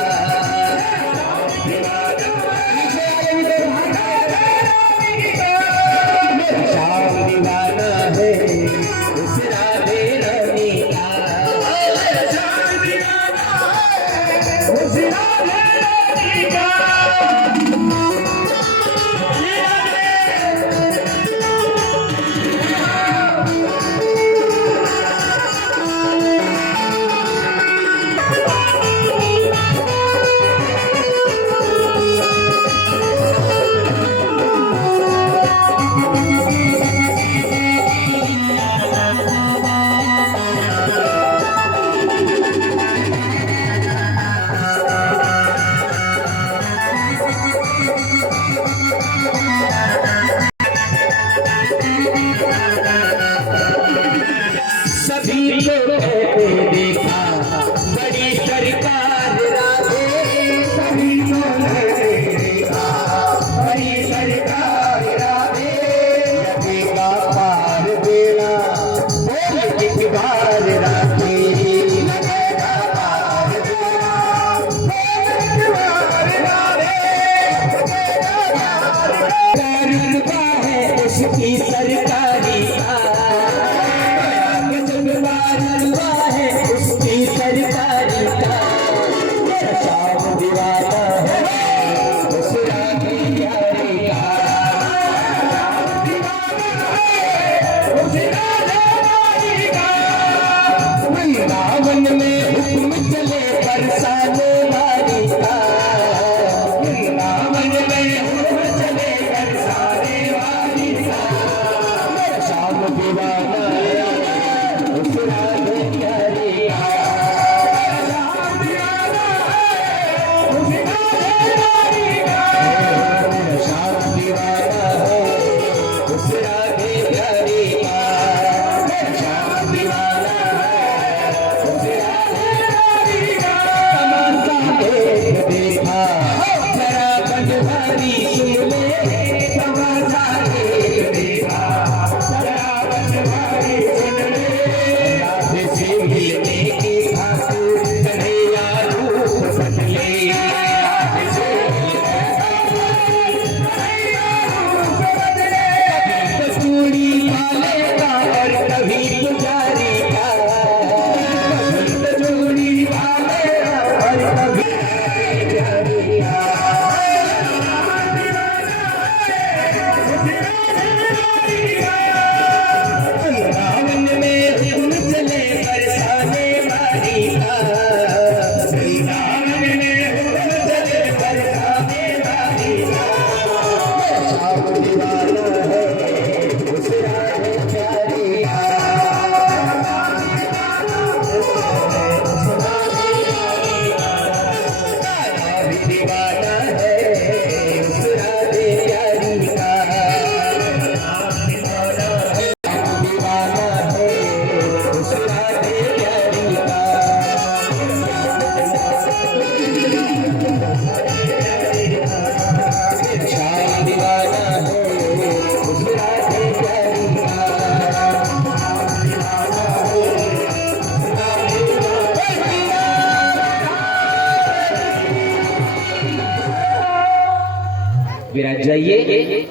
बैठ जाइए।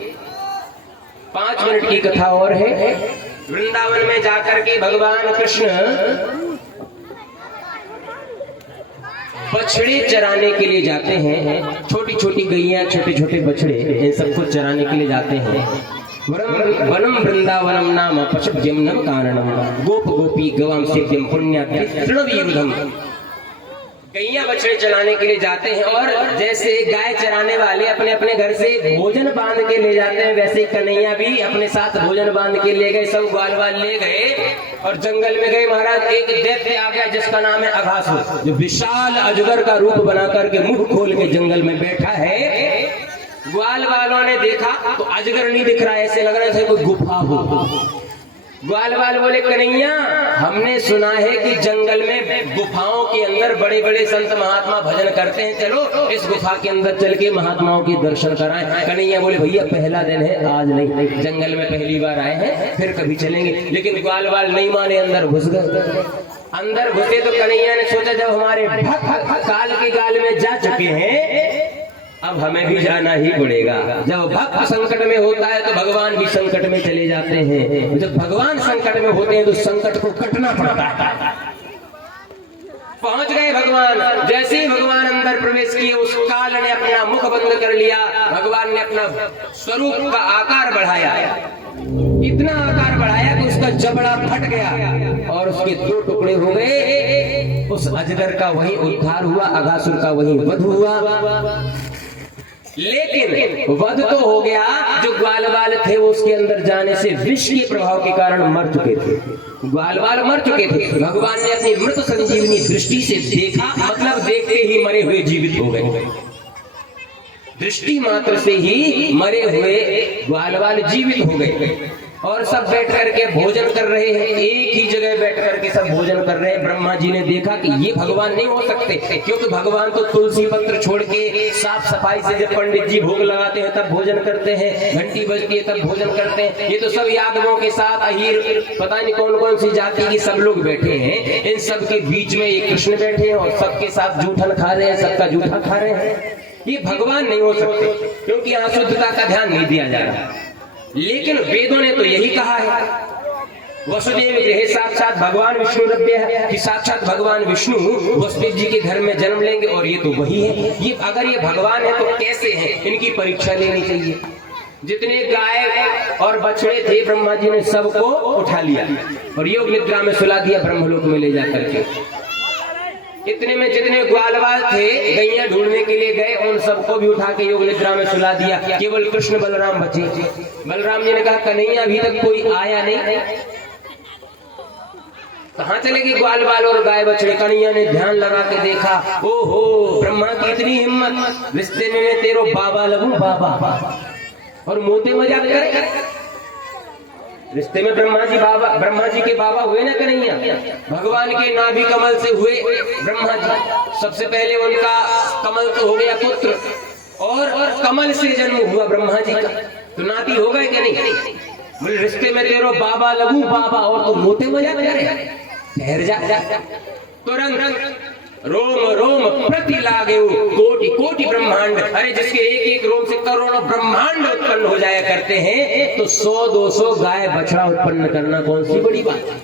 5 मिनट की कथा और है। वृंदावन में जाकर के भगवान कृष्ण बछड़े चराने के लिए जाते हैं। छोटी छोटी गैया, छोटे छोटे बछड़े, इन सबको चराने के लिए जाते हैं। वनम वृंदावनम नाम पशुभ्यम नम कारणम गोप गोपी गवाम सेव्यम पुण्यात्म तृणवीरुधम। गैया बछड़े चलाने के लिए जाते हैं, और जैसे गाय चराने वाले अपने अपने घर से भोजन बांध के ले जाते हैं, वैसे ही कन्हैया भी अपने साथ भोजन बांध के ले गए। सब ग्वाल वाल ले गए और जंगल में गए। महाराज एक दैत्य आ गया जिसका नाम है अघासुर, जो विशाल अजगर का रूप बना करके मुंह खोल के जंगल में बैठा है। ग्वाल वालों ने देखा तो अजगर नहीं दिख रहा है, ऐसे लग रहा था कोई गुफा हो। ग्वाल वाल बोले कन्हैया, हमने सुना है कि जंगल में गुफाओं के अंदर बड़े बड़े संत महात्मा भजन करते हैं, चलो इस गुफा के अंदर चल के महात्माओं के दर्शन कराएं। कन्हैया बोले भैया पहला दिन है, आज नहीं, जंगल में पहली बार आए हैं, फिर कभी चलेंगे। लेकिन ग्वाल वाल नहीं माने, अंदर घुस गए। अंदर घुसे तो कन्हैया ने सोचा जब हमारे भक्त काल के गाल में जा चुके हैं, अब हमें भी जाना ही पड़ेगा। जब भक्त संकट में होता है तो भगवान भी संकट में चले जाते हैं। जब भगवान संकट में होते हैं तो संकट को कटना पड़ता है। पहुंच गए भगवान। जैसे ही भगवान अंदर प्रवेश किए, उस काल ने अपना मुख बंद कर लिया। भगवान ने अपना स्वरूप का आकार बढ़ाया, इतना आकार बढ़ाया कि उसका जबड़ा फट गया और उसके 2 टुकड़े हो गए। उस अजगर का वही उद्धार हुआ, अघासुर का वही वध हुआ। लेकिन वध तो हो गया, जो ग्वाल वाल थे वो उसके अंदर जाने से विष के प्रभाव के कारण मर चुके थे। ग्वाल वाल मर चुके थे। भगवान ने अपनी मृत संजीवनी दृष्टि से देखा, मतलब देखते ही मरे हुए जीवित हो गए। दृष्टि मात्र से ही मरे हुए ग्वाल वाल जीवित हो गए। और सब बैठ करके भोजन कर रहे हैं, एक ही जगह बैठ करके सब भोजन कर रहे हैं। ब्रह्मा जी ने देखा कि ये भगवान नहीं हो सकते, क्योंकि भगवान तो तुलसी पत्र छोड़ के साफ सफाई से जब पंडित जी भोग लगाते हैं तब भोजन करते हैं, घंटी बजती है तब भोजन करते हैं। ये तो सब यादवों के साथ अहीर पता नहीं कौन कौन सी जाति के सब लोग बैठे हैं। इन सब के बीच में ये कृष्ण बैठे हैं और सबके साथ जूठन खा रहे हैं, सबका जूठा खा रहे हैं। ये भगवान नहीं हो सकते, क्योंकि यहाँ शुद्धता का ध्यान नहीं दिया जा रहा। लेकिन वेदों ने तो यही कहा है, वसुदेव गृहे साक्षात भगवान विष्णु रभ्य है, कि साक्षात भगवान विष्णु वसुदेव जी के घर में जन्म लेंगे। और ये तो वही है। ये अगर ये भगवान है तो कैसे हैं, इनकी परीक्षा लेनी चाहिए। जितने गाय और बछड़े थे ब्रह्मा जी ने सबको उठा लिया और योग निद्रा में सुला दिया, ब्रह्मलोक में ले जाकर के। इतने में जितने ग्वालवाल थे गैया ढूंढने के लिए गए, उन सबको भी उठा के योग निद्रा में सुला दिया। केवल कृष्ण बलराम बचे। बलराम जी ने कहा कन्हैया अभी तक कोई आया नहीं, कहाँ चले गए ग्वालवाल और गाय बछड़े। कन्हैया ने ध्यान लगा के देखा, ओहो ब्रह्मा की इतनी हिम्मत, रिश्ते में तेरो बाबा लगू बाबा, और मोते मजाक करे। रिश्ते में ब्रह्मा जी के बाबा हुए ना कन्हैया, भगवान के नाभि कमल से हुए ब्रह्मा जी। सबसे पहले उनका कमल तो हो गया पुत्र, और कमल से जन्म हुआ ब्रह्मा जी का, तो नाती हो गए क्या नहीं। बोले रिश्ते में तेरो बाबा लगू बाबा, और तो मोते मजाक करे। ठहर जा। तुरंत रोम रोम प्रति लागे कोटि कोटि ब्रह्मांड। अरे जिसके एक एक रोम से करोड़ों ब्रह्मांड उत्पन्न हो जाया करते हैं, तो 100-200 गाय बछड़ा उत्पन्न करना कौन सी बड़ी बात है।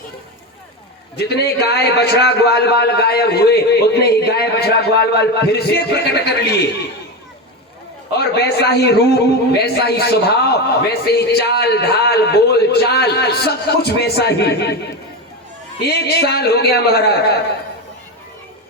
जितने गाय बछड़ा ग्वालवाल गायब हुए, उतने ही गाय बछड़ा ग्वालवाल फिर से प्रकट कर लिए, और वैसा ही रूप, वैसा ही स्वभाव, वैसे ही चाल ढाल बोल चाल, सब कुछ वैसा ही। 1 साल हो गया महाराज।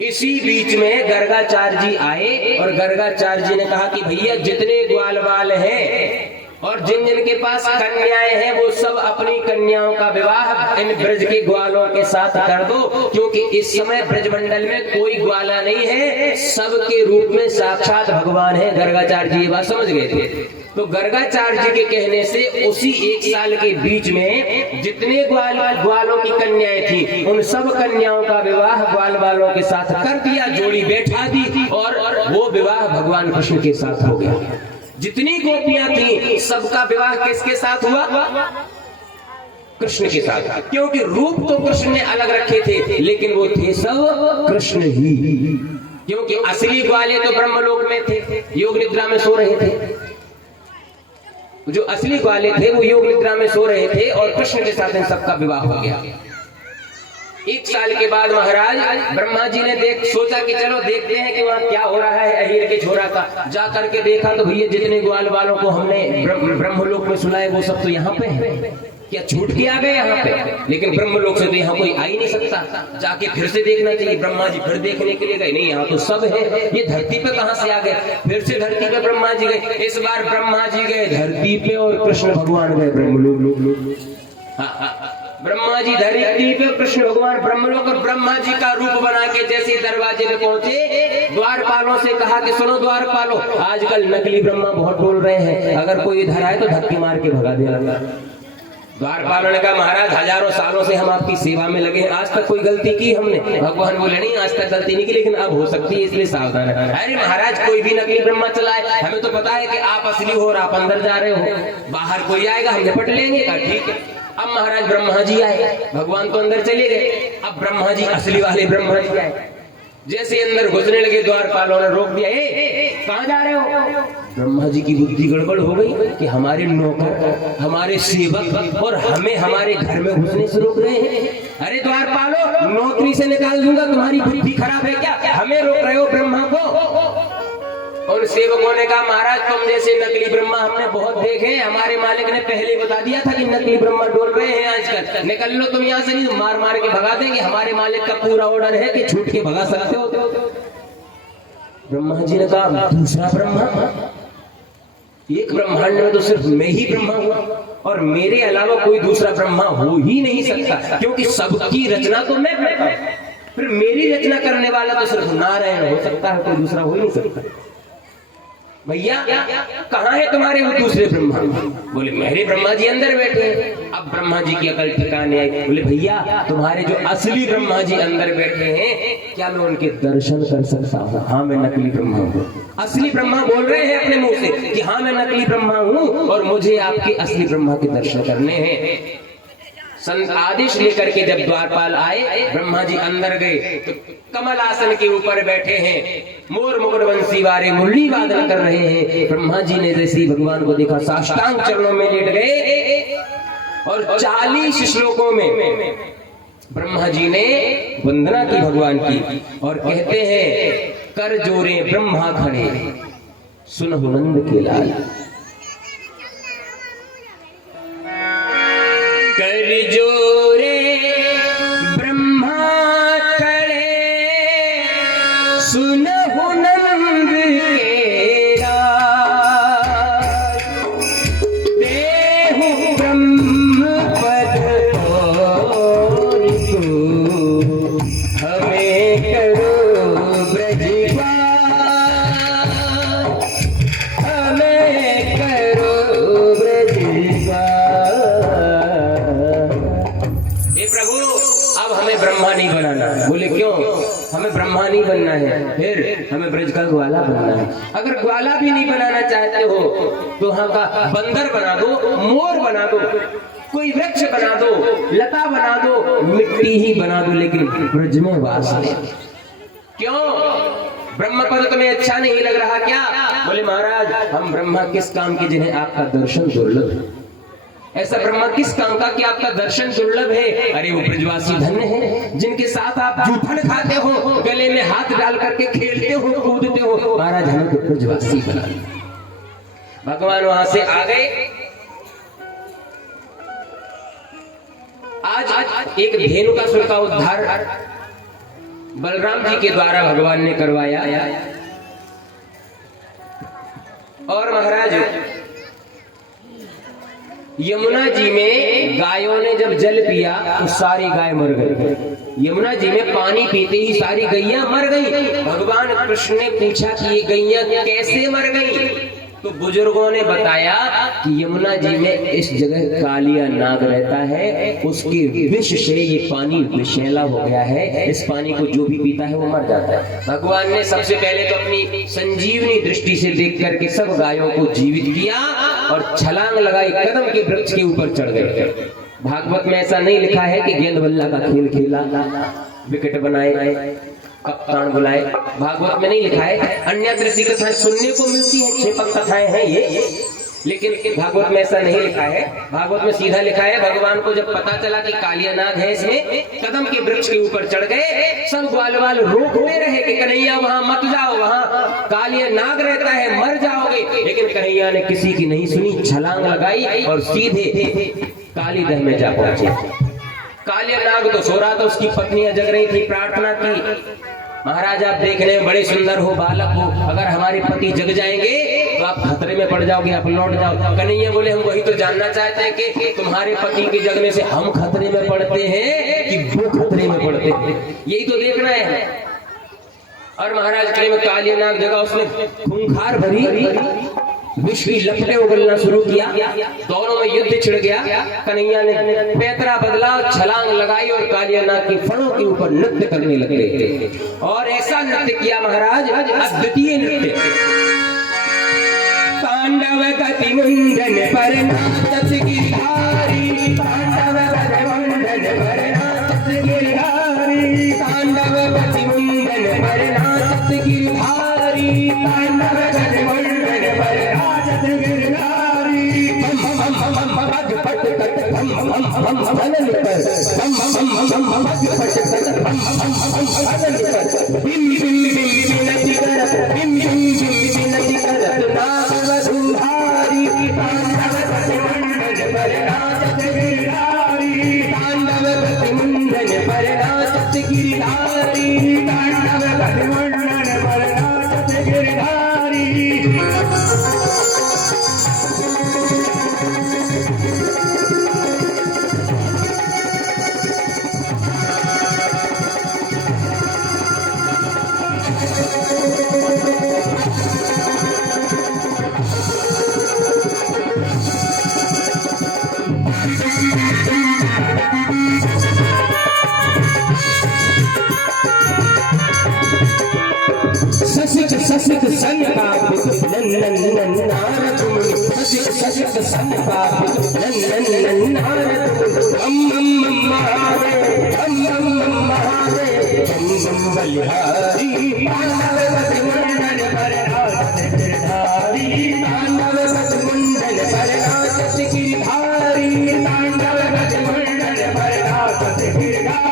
इसी बीच में गर्गाचार्य जी आए, और गर्गाचार्य जी ने कहा कि भैया जितने ग्वालवाल हैं और जिन जिन के पास कन्याएं हैं, वो सब अपनी कन्याओं का विवाह इन ब्रज के ग्वालों के साथ कर दो, क्योंकि इस समय ब्रजमंडल में कोई ग्वाला नहीं है, सबके रूप में साक्षात भगवान है। गर्गाचार्य जी ये बात समझ गए थे। तो गर्गाचार्य जी के कहने से उसी 1 साल के बीच में जितने ग्वालों की कन्याएं थी, उन सब कन्याओं का विवाह ग्वाल वालों के साथ कर दिया, जोड़ी बैठा दी, और वो विवाह भगवान कृष्ण के साथ हो गया। जितनी गोपियां थी सबका विवाह किसके साथ हुआ? कृष्ण के साथ। क्योंकि रूप तो कृष्ण ने अलग रखे थे, लेकिन वो थे सब कृष्ण ही। क्योंकि असली ग्वाले तो ब्रह्मलोक में थे, योग निद्रा में सो रहे थे। जो असली ग्वाले थे वो योग निद्रा में सो रहे थे और कृष्ण के साथ इन सबका विवाह हो गया। 1 साल के बाद महाराज ब्रह्मा जी ने सोचा कि चलो देखते हैं कि वहाँ क्या हो रहा है अहीर के छोरा का। जा करके देखा तो भैया जितने ग्वाल वालों को हमने ब्रह्मलोक में सुलाए वो सब तो यहाँ पे है। क्या छूट के आ गए यहाँ पे? लेकिन ब्रह्मलोक से तो यहाँ कोई आ ही नहीं सकता। जाके फिर से देखना चाहिए। ब्रह्मा जी फिर देखने के लिए गए, नहीं यहाँ तो सब है, ये धरती पे कहाँ से आ गए? फिर से धरती पे ब्रह्मा जी गए। इस बार ब्रह्मा जी गए धरती पे और कृष्ण भगवान गए ब्रह्मलोक। ब्रह्मा जी धरती पे, कृष्ण भगवान ब्रह्मलोक। और ब्रह्मा जी का रूप बना के जैसे दरवाजे पे पहुंचे, द्वारपालों से कहा कि सुनो द्वारपालों, आजकल नकली ब्रह्मा बहुत बोल रहे हैं, अगर कोई इधर आए तो धक्के मार के भगा देना। द्वारपालों ने कहा महाराज हजारों सालों से हम आपकी सेवा में लगे हैं, आज तक कोई गलती की हमने? भगवान बोले नहीं, आज तक गलती नहीं की, लेकिन अब हो सकती है इसलिए सावधान है। अरे महाराज कोई भी नकली ब्रह्मा चलाए, हमें तो पता है कि आप असली हो और आप अंदर जा रहे हो, बाहर कोई आएगा हम निपट लेंगे। कहा ठीक है। अब महाराज ब्रह्मा जी आए, भगवान तो अंदर चले गए, अब ब्रह्मा जी असली वाले ब्रह्मा जी आए। जैसे अंदर घुसने लगे द्वारपालों ने रोक दिया, कहाँ जा रहे हो? ब्रह्मा जी की बुद्धि गड़बड़ हो गई कि हमारे नौकर, हमारे सेवक और हमें हमारे घर में घुसने से रोक रहे हैं। अरे द्वारपालों, नौकरी से निकाल दूंगा, तुम्हारी बुद्धि खराब है क्या? हमें रोक रहे हो ब्रह्मा को? और सेवकों ने कहा महाराज तुम जैसे नकली ब्रह्मा हमने बहुत देखे, हमारे मालिक ने पहले बता दिया था कि नकली ब्रह्मा डोल रहे हैं आजकल, निकल लो तुम यहाँ से, नहीं मार मार के भगा देंगे। हमारे मालिक का पूरा ऑर्डर है कि छूट के भगा सकते हो। ब्रह्मा जी ने कहा दूसरा ब्रह्मा? एक ब्रह्मांड में तो सिर्फ मैं ही ब्रह्मा हूँ और मेरे अलावा कोई दूसरा ब्रह्मा हो ही नहीं सकता, क्योंकि सबकी रचना तो मैं करता हूं। फिर मेरी रचना करने वाला तो सिर्फ नारायण हो सकता है, कोई दूसरा हो ही नहीं सकता। भैया कहाँ है तुम्हारे वो दूसरे ब्रह्मा? बोले मेरे ब्रह्मा जी अंदर बैठे हैं। अब ब्रह्मा जी की अकल ठिकाने आई, बोले भैया तुम्हारे जो असली ब्रह्मा जी अंदर बैठे हैं, क्या मैं उनके दर्शन कर सकता हूँ? हाँ मैं नकली ब्रह्मा हूँ। असली ब्रह्मा बोल रहे हैं अपने मुंह से कि हाँ मैं नकली ब्रह्मा हूँ और मुझे आपके असली ब्रह्मा के दर्शन करने हैं। आदेश लेकर के जब द्वारपाल आए, ब्रह्मा जी अंदर गए तो कमल आसन के ऊपर बैठे हैं, मोर मुकुट बंसी वारे मुरली वादन कर रहे हैं। ब्रह्मा जी ने जैसे ही भगवान को देखा साष्टांग चरणों में लेट गए और 40 श्लोकों में ब्रह्मा जी ने वंदना की भगवान की और कहते हैं कर जोरे ब्रह्मा खड़े सुनहु नंद के लाल। कर जोरे ब्रह्मा खड़े सुनहु नंद के लाल, देहु ब्रह्म पद और तू हमें करो ब्रजपाल, हमें करो ब्रजपाल। ब्रह्मा नहीं बनाना। बोले क्यों? हमें ब्रह्मा नहीं बनना है, फिर हमें ब्रज का ग्वाला बनना है। अगर ग्वाला भी नहीं बनाना चाहते हो तो वहां का बंदर बना दो, मोर बना दो, कोई वृक्ष बना दो, लता बना दो, मिट्टी ही बना दो, लेकिन ब्रज में वास नहीं। क्यों? ब्रह्म पद तुम्हें अच्छा नहीं लग रहा क्या? बोले महाराज हम ब्रह्मा किस काम के जिन्हें आपका दर्शन दुर्लभ है। ऐसा ब्रह्मा किस काम का कि आपका दर्शन दुर्लभ है? अरे वो ब्रजवासी धन्य है जिनके साथ आप जूठन खाते हो, गले में हाथ डाल करके खेलते हो, कूदते हो। महाराज हमें तो ब्रजवासी बना दिया। भगवान वहां से आ गए। आज एक धेनुकासुर का उद्धार बलराम जी के द्वारा भगवान ने करवाया। और महाराज यमुना जी में गायों ने जब जल पिया तो सारी गाय मर गई। यमुना जी में पानी पीते ही सारी गैया मर गई। भगवान कृष्ण ने पूछा कि ये गैया कैसे मर गई? तो बुजुर्गों ने बताया कि यमुना जी में इस जगह कालिया नाग रहता है, उसके विष से ये पानी विषैला हो गया है। इस पानी को जो भी पीता है वो मर जाता है। भगवान ने सबसे पहले तो अपनी संजीवनी दृष्टि से देख करके सब गायों को जीवित किया और छलांग लगाई, कदम के वृक्ष के ऊपर चढ़ गए। भागवत में ऐसा नहीं लिखा है कि गेंद बल्ला का खेल खेला, विकेट बनाए, कप्तान बुलाए, भागवत में नहीं लिखा है। अन्य दृष्टि कथाएं सुनने को मिलती है, 6 कथाएं हैं ये, लेकिन भागवत में ऐसा नहीं लिखा है। भागवत में सीधा लिखा है, भगवान को जब पता चला कि कालिया नाग है इसमें, कदम के वृक्ष के ऊपर चढ़ गए। सब ग्वाल वाल रोकते रहे कि कन्हैया वहां मत जाओ, वहां कालिया नाग रहता है, मर जाओगे। लेकिन कन्हैया ने किसी की नहीं सुनी, छलांग लगाई और सीधे कालीदह में जा पहुंचे। कालिया नाग तो सो रहा था, उसकी पत्नियां जग रही थी, प्रार्थना की, महाराज आप देखने में बड़े सुंदर हो, बालक हो, अगर हमारे पति जग जाएंगे तो आप खतरे में पड़ जाओगे, आप लौट जाओ। कन्हैया बोले हम वही तो जानना चाहते हैं कि तुम्हारे पति के जगने से हम खतरे में पड़ते हैं कि वो खतरे में पड़ते हैं, यही तो देखना है। और महाराज के में कालिया नाग जगह, उसने खूंखार भरी विष की लपटें उगलना शुरू किया। दोनों में युद्ध छिड़ गया। कन्हैया ने पैतरा बदला, छलांग लगाई और कालिया नाग की फणों के ऊपर नृत्य करने लगे। और ऐसा नृत्य किया महाराज, अद्वितीय नृत्य। तांडव गति मुंडन पर नाचत गिरधारी, तांडव गति मुंडन पर नाचत गिरधारी, तांडव गति मुंडन पर नाचत गिरधारी, तांडव गति मुंडन पर नाचत गिरधारी। बम बम बम बम बज फट कट बम बम बम भलन पर, बम बम बम बम बज फट कट बम बम बम भलन पर। बिम बिम बिम बिनती करत, बिम बिम बिम बिनती करत नाग वधूधारी, तांडव गति मुंडन पर नाचत गिरधारी, तांडव गति मुंडन पर नाचत गिरधारी, तांडव गति मुंडन पर नाचत गिरधारी। ससिक सन पापित नन्नन नन्नारद मुनि, ससिक ससिक सन पापित नन्नन नन्नारद मुनि। बम बम बम महादेव, बम बम बम महादेव, बम बम बलिहारी, तांडव गति मुंडन पर नाचत गिरधारी, तांडव गति मुंडन पर नाचत गिरधारी, तांडव गति मुंडन पर नाचत गिरधारी।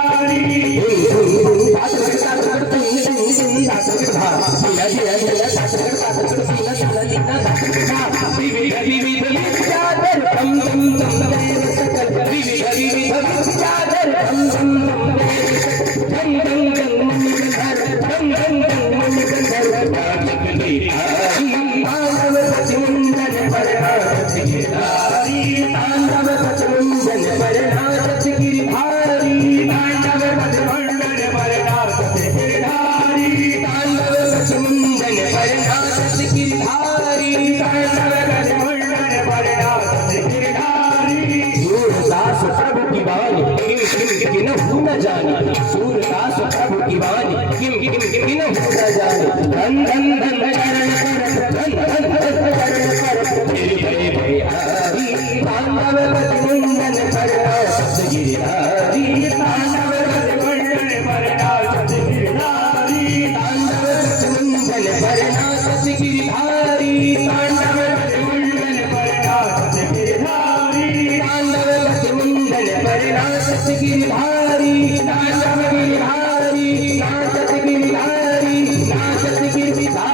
सूरदास प्रभु की वाणी, किम किम किम किम न जाने। धन धन धन चरण पर, धन धन धन चरण पर, तेरे बड़े बड़े हारी, तांडव गति मुंडन पर नाचत गिरधारी, तांडव गति मुंडन पर नाचत गिरधारी, तांडव गति मुंडन पर नाचत गिरधारी, तांडव गति मुंडन पर नाचत गिरधारी, तांडव गति मुंडन पर नाचत गिरधारी, तांडव गिरधारी, नाचत गिरधारी, नाचत गिरधारी।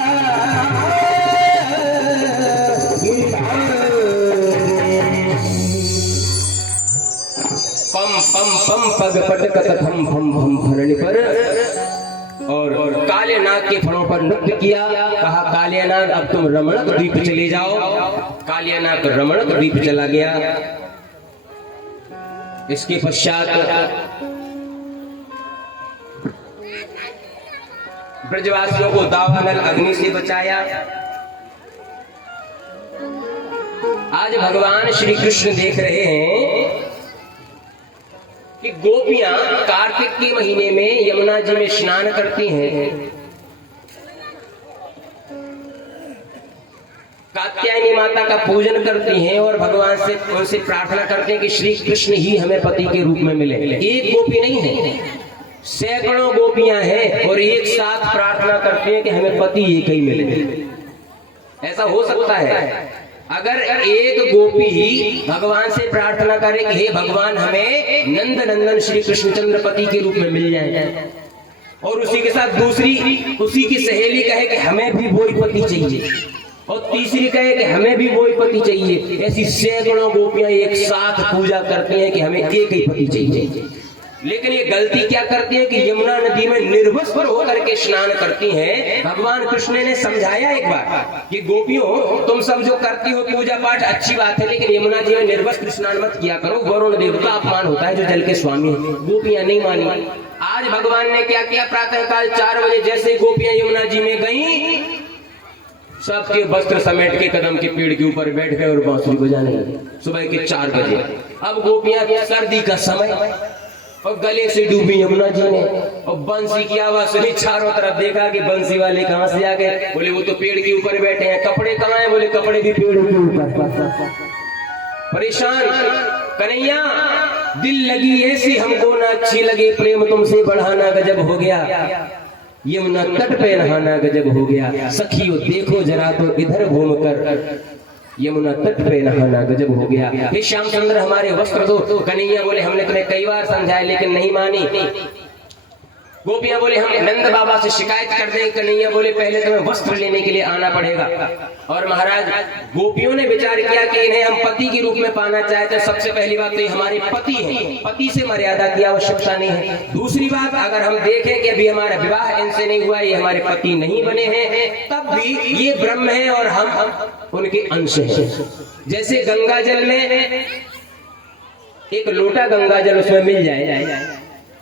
पम पम पम पग पटकत थम भम भम भरणी पर। और काले नाग के फणों पर नृत्य किया। कहा कालिया नाग अब तुम रमणक द्वीप चले जाओ। कालिया नाग रमणक द्वीप चला गया। इसके पश्चात ब्रजवासियों को दावानल अग्नि से बचाया। आज भगवान श्री कृष्ण देख रहे हैं कि गोपियां कार्तिक के महीने में यमुना जी में स्नान करती हैं। कात्यायनी माता का पूजन करती हैं और भगवान से उनसे प्रार्थना करते हैं कि श्री कृष्ण ही हमें पति के रूप में मिले। एक गोपी नहीं है, सैकड़ों गोपियां हैं और एक साथ प्रार्थना करते हैं कि हमें पति एक ही मिले। ऐसा हो सकता है? अगर एक गोपी ही भगवान से प्रार्थना करे कि हे भगवान हमें नंद नंदन श्री कृष्णचंद्र पति के रूप में मिल जाए, और उसी के साथ दूसरी उसी की सहेली कहे कि हमें भी वही पति चाहिए, और तीसरी कहे कि हमें भी वही पति चाहिए, ऐसी सैकड़ों गोपियां एक साथ पूजा करती हैं कि हमें एक ही पति चाहिए। लेकिन ये गलती क्या करती है कि यमुना नदी में निर्वस्त्र होकर के स्नान करती हैं। भगवान कृष्ण ने समझाया एक बार कि गोपियों तुम सब जो करती हो पूजा पाठ अच्छी बात है, लेकिन यमुना जी में निर्वस्त्र स्नान मत किया करो, वरुण देव का अपमान होता है जो जल के स्वामी है। गोपियां नहीं मानी। आज भगवान ने क्या किया, प्रातःकाल 4 बजे जैसे गोपियां यमुना जी में गई, सबके वस्त्र समेट के कदम के पेड़ के ऊपर बैठ गए और बांसुरी बजाने लगे। सुबह के 4 बजे। अब गोपियां सर्दी का समय और गले से डूबी यमुना जी ने, और बंसी की आवाज सुनी, चारों तरफ देखा कि बंसी वाले कहां से आ गए। बोले वो तो पेड़ के ऊपर बैठे हैं। कपड़े कहां हैं? बोले कपड़े भी पेड़ के ऊपर। परेशान, कन्हैया दिल लगी ऐसी हमको ना अच्छी लगे, प्रेम तुमसे बढ़ाना गजब हो गया, यमुना तट पे नहाना गजब हो गया। सखियों देखो जरा तो इधर घूमकर, यमुना तट पे नहाना गजब हो गया। हे श्याम सुंदर हमारे वस्त्र दो। कन्हैया बोले हमने तुम्हें कई बार समझाया लेकिन नहीं मानी। गोपियां बोले हम नंद बाबा से शिकायत कर दें। कन्हैया बोले पहले तुम्हें वस्त्र लेने के लिए आना पड़ेगा। और महाराज गोपियों ने विचार किया कि इन्हें हम पति के रूप में पाना चाहते हैं। सबसे पहली बात तो ये हमारे पति हैं, पति से मर्यादा की आवश्यकता नहीं है। दूसरी बात, अगर हम देखें कि अभी हमारा विवाह इनसे नहीं हुआ, ये हमारे पति नहीं बने हैं, तब भी ये ब्रह्म है और हम उनके अंश हैं। जैसे गंगा जल में एक लोटा गंगा जल उसमें मिल जाए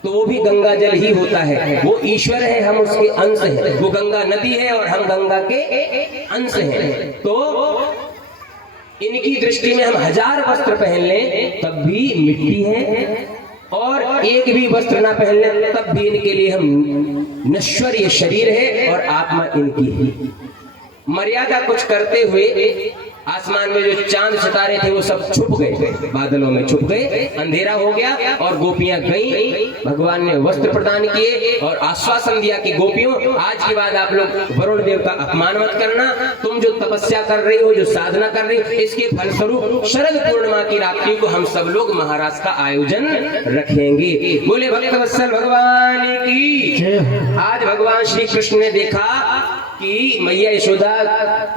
तो वो भी गंगा जल ही होता है। वो ईश्वर है, हम उसके अंश हैं। वो गंगा नदी है और हम गंगा के अंश हैं। तो इनकी दृष्टि में हम 1000 वस्त्र पहन लें तब भी मिट्टी है, और एक भी वस्त्र ना पहन लें तब भी इनके लिए हम नश्वर ये शरीर है और आत्मा इनकी ही। मर्यादा कुछ करते हुए आसमान में जो चांद सितारे थे वो सब छुप गए, बादलों में छुप गए, अंधेरा हो गया और गोपियां गईं। भगवान ने वस्त्र प्रदान किए और आश्वासन दिया कि गोपियों आज के बाद आप लोग वरुण देव का अपमान मत करना। तुम जो तपस्या कर रही हो, जो साधना कर रही हो, इसके फलस्वरूप शरद पूर्णिमा की रात्रि को हम सब लोग महाराज का आयोजन रखेंगे। बोले भक्तवत्सल भगवान की। आज भगवान श्री कृष्ण ने देखा कि मैया यशोदा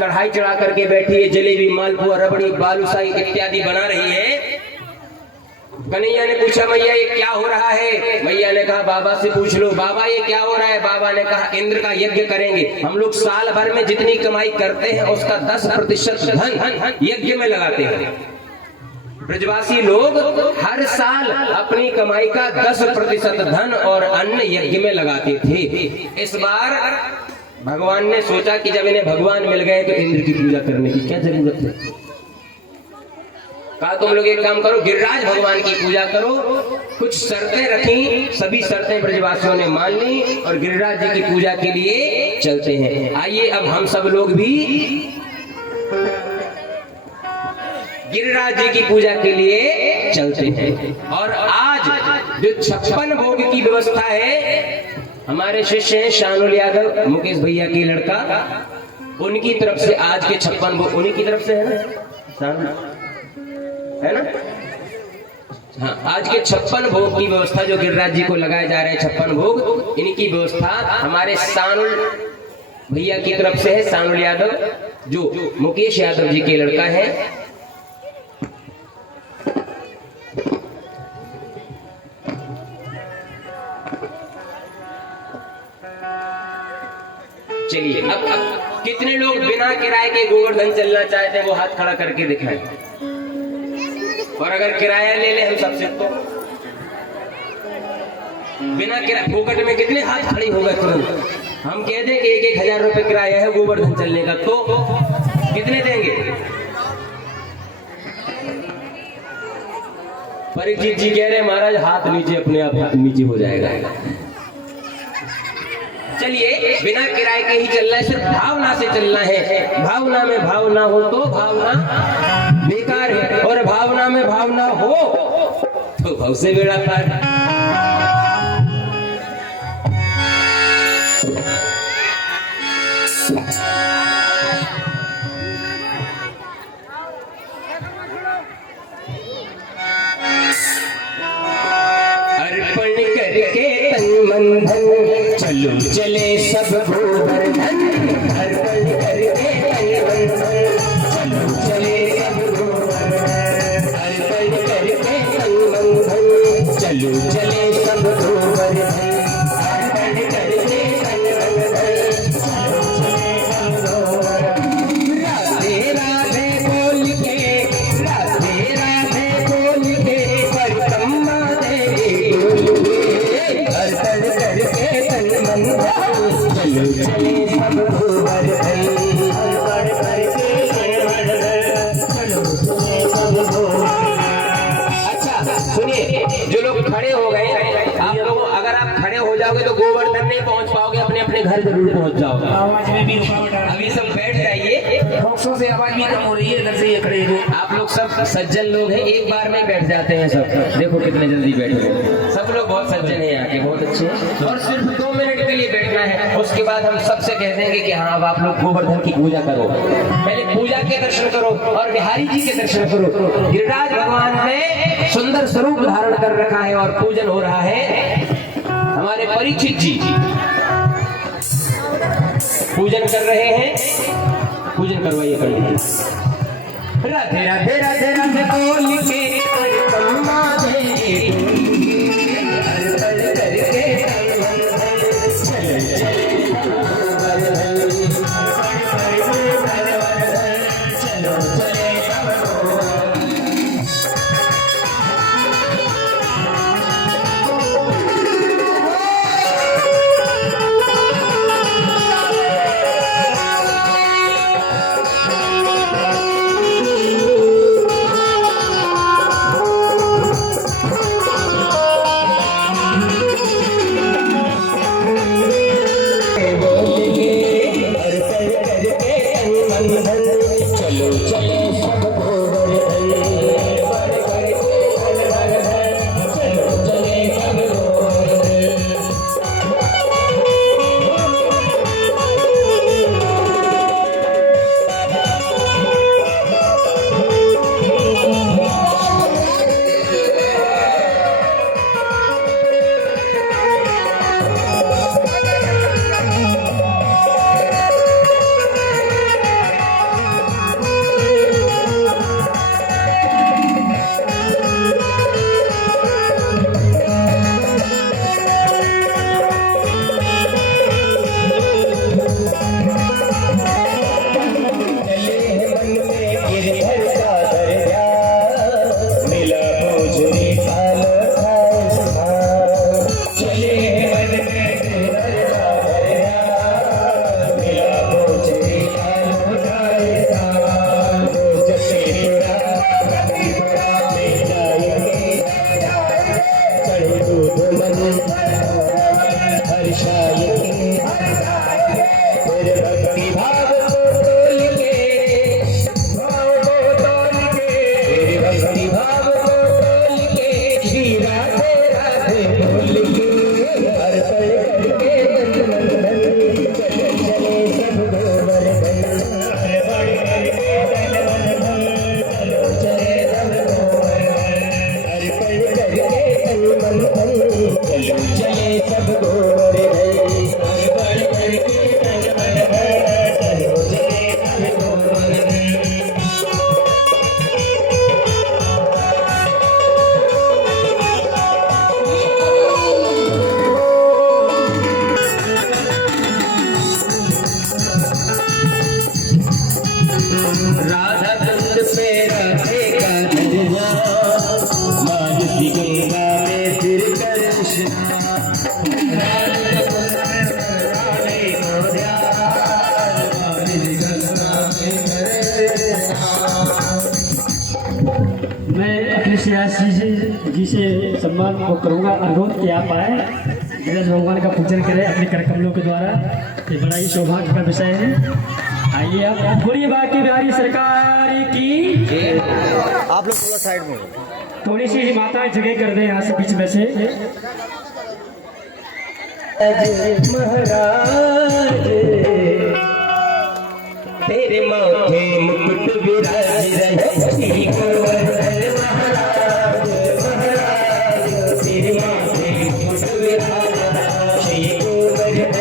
कढ़ाई चढ़ा करके बैठी है, जलेबी, मालपुआ, रबड़ी, बालूशाही इत्यादि बना रही है। कन्हैया ने पूछा मैया ये क्या हो रहा है? मैया ने कहा बाबा से पूछ लो। बाबा ये क्या हो रहा है? बाबा ने कहा इंद्र का यज्ञ करेंगे। हम लोग साल भर में जितनी कमाई करते हैं उसका 10% धन यज्ञ में लगाते हैं। ब्रजवासी लोग हर साल अपनी कमाई का 10% धन और अन्न यज्ञ में लगाते थे। इस बार भगवान ने सोचा कि जब इन्हें भगवान मिल गए तो इंद्र की पूजा करने की क्या जरूरत है। कहा तुम लोग एक काम करो, गिरिराज भगवान की पूजा करो। कुछ शर्तें रखी, सभी शर्तें ब्रजवासियों ने मान ली और गिरिराज जी की पूजा के लिए चलते हैं। आइए अब हम सब लोग भी गिरिराज जी की पूजा के लिए चलते हैं। और आज जो 56 भोग की व्यवस्था है, हमारे शिष्य हैं शानुल यादव, मुकेश भैया की लड़का, उनकी तरफ से आज के 56 भोग उन्हीं की तरफ से है ना, है ना? हाँ, आज के 56 भोग की व्यवस्था जो गिरिराज जी को लगाए जा रहे हैं 56 भोग, इनकी व्यवस्था हमारे शानुल भैया की तरफ से है। शानुल यादव जो मुकेश यादव जी के लड़का है। चलिए अब कितने लोग बिना किराए के गोवर्धन चलना चाहते हैं वो हाथ खड़ा करके दिखाएं। और अगर किराया ले ले हम सबसे तो बिना किराए फोकट में कितने हाथ खड़े हो गए तुरंत। हम कह दें कि 1,000 रुपए किराया है गोवर्धन चलने का तो कितने देंगे? परीक्षित जी कह रहे महाराज हाथ नीचे, अपने आप हाथ नीचे हो जाएगा। चलिए बिना किराए के ही चलना है, सिर्फ भावना से चलना है। भावना में भावना हो तो भावना बेकार है, और भावना में भावना हो तो भाव से बेड़ा पार। चलो चले सब गोवर्धन हर पल करके तन चलो चले सब गोवर्धन हर पल करके तन चलो चले सब गोवर्धन हर पल करके तन राधे राधे बोल के राधे राधे बोल के परिक्रमा देवी बोल के हर पल करके तन मन चलो चले सब गोवर्धन हर पल करके चलो चले सब गोवर्धन। अच्छा सुनिए, जो लोग खड़े हो गए, आप लोगों अगर आप खड़े हो जाओगे तो गोवर्धन नहीं पहुंच पाओगे, अपने अपने घर जरूर पहुंच जाओगे। आवाज में भी रुकावट आ अभी सब बैठ जाइए, बॉक्सों से आवाज भी कम हो रही है, इधर से ये खड़े हो। आप लोग सब सज्जन लोग हैं, एक बार में बैठ जाते हैं सब। देखो कितने जल्दी बैठ गए, सब लोग बहुत सज्जन हैं यहाँ के, बहुत अच्छे हैं। और सिर्फ 2 मिनट के लिए बैठना है, उसके बाद हम सबसे कह देंगे कि हाँ अब आप लोग गोवर्धन की पूजा करो। पहले पूजा के दर्शन करो और बिहारी जी के दर्शन करो। गिरिराज भगवान ने सुंदर स्वरूप धारण कर रखा है और पूजन हो रहा है। हमारे परीक्षित जी पूजन कर रहे हैं, पूजन करवाइए करिए। राधे राधे राधे राधे बोल के परिक्रमा देवी हर पल करके चले चले चलो चले चलो चले सब गोवर्धन चलो चले सब गोवर्धन। राधा कुंड पे रखेगा धरना, मानसी गंगा में फिर कृष्णा। राधा कुंड में राधे को ध्यान, मानसी गंगा में कृष्णा। मैं अखिलेश यादव जी से सम्मान को करूँगा, अनुरोध कि आप आए, गिरिराज भगवान का पूजन करें अपने कर कमलों के द्वारा। ये बड़ा ही सौभाग्य का विषय है। आइए आप बोलिए बाकी बिहारी सरकार की। आप लोग थोड़ा साइड में हो। थोड़ी सी माताएं जगह कर दें यहाँ से बीच में से। महाराज तेरे माथे मुकुट विराज रहे, श्री गोवर्धन महाराज महाराज तेरे माथे मुकुट विराज, श्री गोवर्धन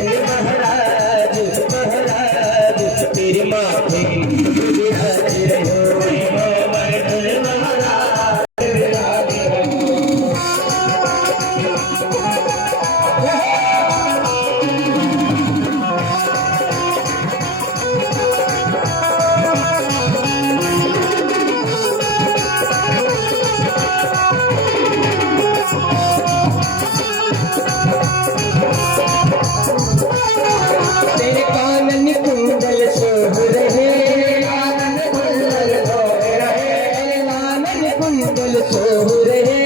तेरे कानन कुंडल सोह रहे, कानन कुंडल सोह रहे, कानन कुंडल सोह रहे,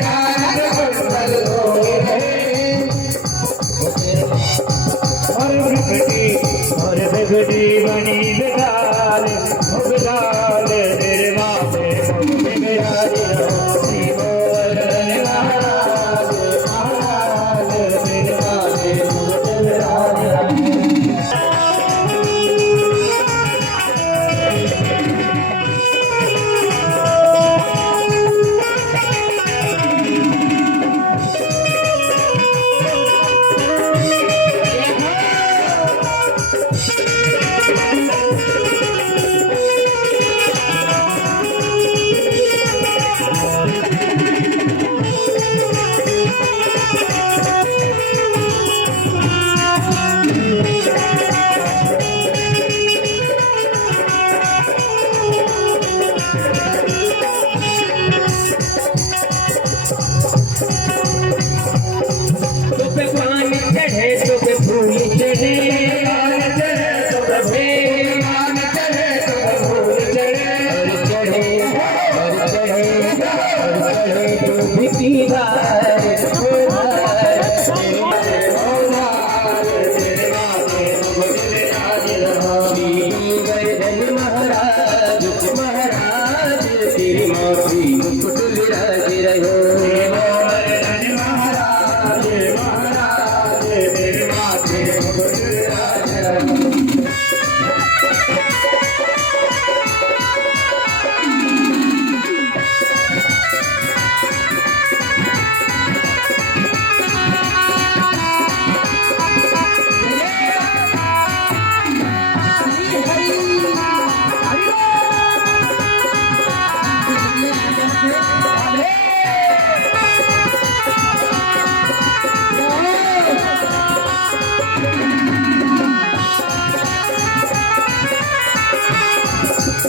कानन कुंडल सोह रहे। और बिगड़ी बनी बिगाल बिगाल तेरे माथे बिगाल रही बोल महाराज महाराज तेरे माथे बिगाल रही। तुझे पानी चढ़े तुझे फूल चढ़े, मान चढ़े तुझे मान चढ़े तुझे फूल चढ़े, और चढ़े और चढ़े और चढ़े तो भी दीवार महाराज महाराज तेरी माफी मुकुट विराज रहो।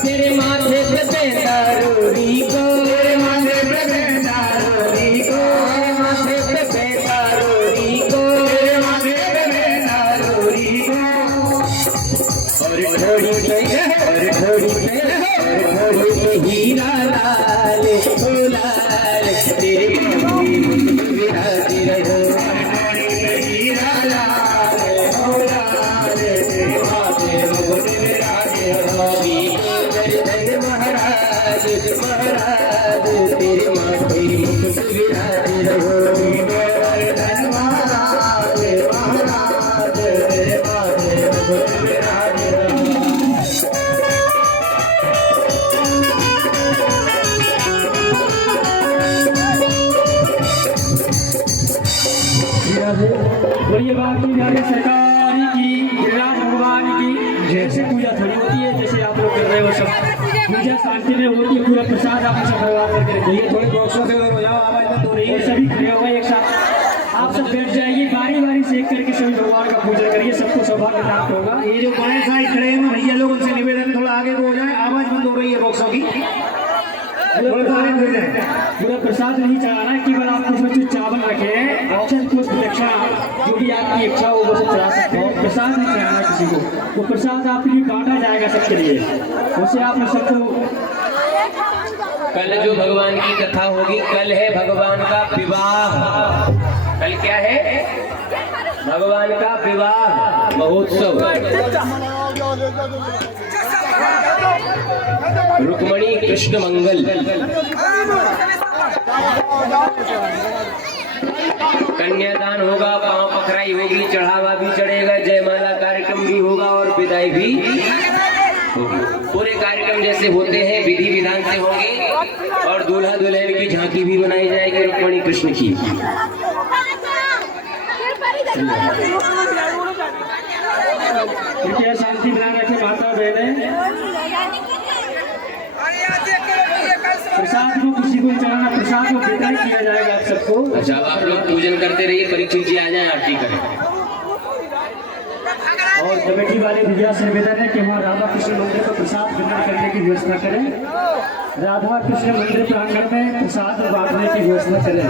तेरे माथे पे बेदारोरी को, तेरे माथे पे बेदारोरी को, तेरे माथे पे बेदारोरी को, तेरे माथे पे बेदारोरी को। और घोड़ी पे हीरा लाल ओ लाल तेरे माथे विराज रहो। हीरा लाल ओ लाल तेरे माथे विराज रहो। गर्दन महाराज महाराज तेरे माथे मुकुट विराज रहो। गर्दन महाराज महाराज तेरे माथे मुकुट विराज रहो। बोलिए बाकी बिहारी सरकार की गिरिराज भगवान की जैसे पूजा थोड़ी होती है जैसे आप लोग कर रहे हो सब पूजा शांति में होती है। पूरा प्रसाद आप सब भगवान करके रखिए। थोड़े बॉक्सों से हो जाओ, आवाज मत हो रही है। सभी खड़े हो गए एक साथ, आप सब बैठ जाइए बारी बारी से एक करके सभी भगवान का पूजा करिए। सबको सौभाग्य प्राप्त होगा। ये जो बाएं साइड खड़े हैं भैया लोग उनसे निवेदन है थोड़ा आगे को हो जाए, आवाज बंद हो रही है बॉक्सों की। पूरा प्रसाद नहीं चढ़ाना, केवल आप कुछ बच्चे चावल रखे अक्षत पुष्प दक्षिणा जो भी आपकी इच्छा हो वो सब चढ़ा सकते हो। प्रसाद नहीं चढ़ाना किसी को, वो प्रसाद आपके लिए बांटा जाएगा सबके लिए। उससे आप सबको कल जो भगवान की कथा होगी, कल है भगवान का विवाह। कल क्या है? भगवान का विवाह महोत्सव। रुक्मणी कृष्ण मंगल। कन्यादान होगा, पांव पखराई होगी, चढ़ावा भी चढ़ेगा, जयमाला कार्यक्रम भी होगा और विदाई भी होगी। पूरे कार्यक्रम जैसे होते हैं विधि विधान से होंगे और दूल्हा दुल्हन की झांकी भी बनाई जाएगी रुक्मणी कृष्ण की। कृपया शांति बनाए रखें माता बहने। प्रसाद को किसी को चढ़ाना, प्रसाद को वितरण किया जाएगा आप सबको। अच्छा अब आप लोग पूजन करते रहिए, परीक्षित जी आ जाए आरती करें। और कमेटी वाले भैया से निवेदन है कि वहाँ राधा कृष्ण मंदिर को प्रसाद वितरण करने की व्यवस्था करें। राधा कृष्ण मंदिर प्रांगण में प्रसाद बांटने की व्यवस्था करें।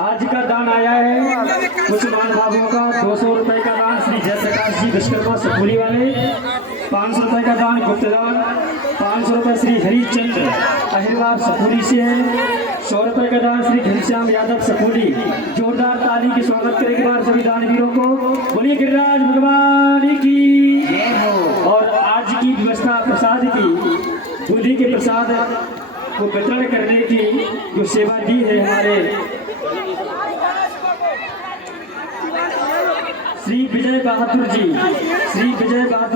आज का दान आया है कुछ महानुभावों का 200 रुपए का दान श्री जयप्रकाश जी विश्वकर्मा सपूरी वाले, 500 रुपए का दान गुप्तदान, 500 रुपए श्री हरिचंद्र अहिरवार सपूरी से है, 100 रुपए का दान श्री घनश्याम यादव सपूरी। जोरदार ताली की स्वागत करें एक बार सभी दानवीरों को। बोलिए गिरिराज भगवान की। और आज की व्यवस्था प्रसाद की, बुद्धि के प्रसाद को वितरण करने की जो सेवा दी है हमारे श्री विजय बहादुर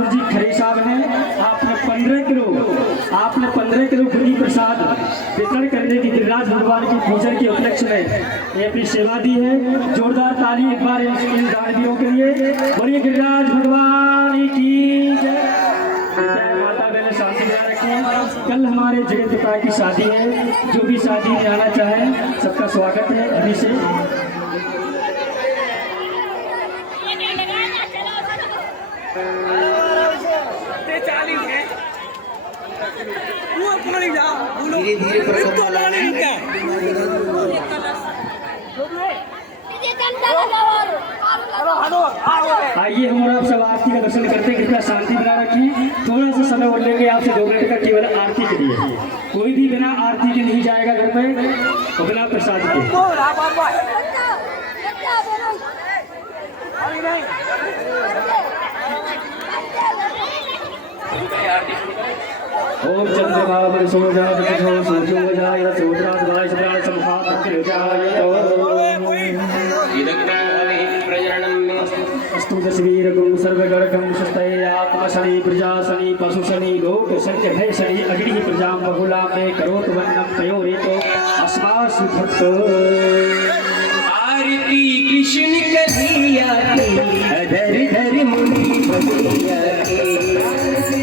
जी खरे साहब हैं। आपने 15 किलो बुद्धि प्रसाद वितरण करने की गिरिराज भगवान की पूजन के उपलक्ष्य में ये अपनी सेवा दी है। जोरदार ताली एक बार इन दानवीरों के लिए। बोलिए गिरिराज भगवान की जय। माता बहन शांति बना रखें। कल हमारे जगत पिता की शादी है, जो भी शादी में आना चाहे सबका स्वागत है। अभी से धीरे धीरे प्रसन्न वाला है। आइए हम और आप सब आरती का दर्शन करते हैं। कृपया शांति बना रखिए। थोड़ा सा समय और लेंगे आपसे 2 मिनट का केवल आरती के लिए। कोई भी बिना आरती के नहीं जाएगा घर पे और बिना प्रसाद के। ओम चंद्रमा मन सोजा विचो सूर्यो जाय सोद्राद्वाय सदाय संभात जाय अस्तु दशवीर गुण सर्वगणकं सतये आत्मशनि प्रजाशनि पशुशनि लोक संख्य भय शनि अग्नि प्रजां बहुला में करोत वन्नम तयोरेतो अस्मासु भक्त। आरती कृष्ण कन्हैया की, अधर धर मुनि बलिया की। आरती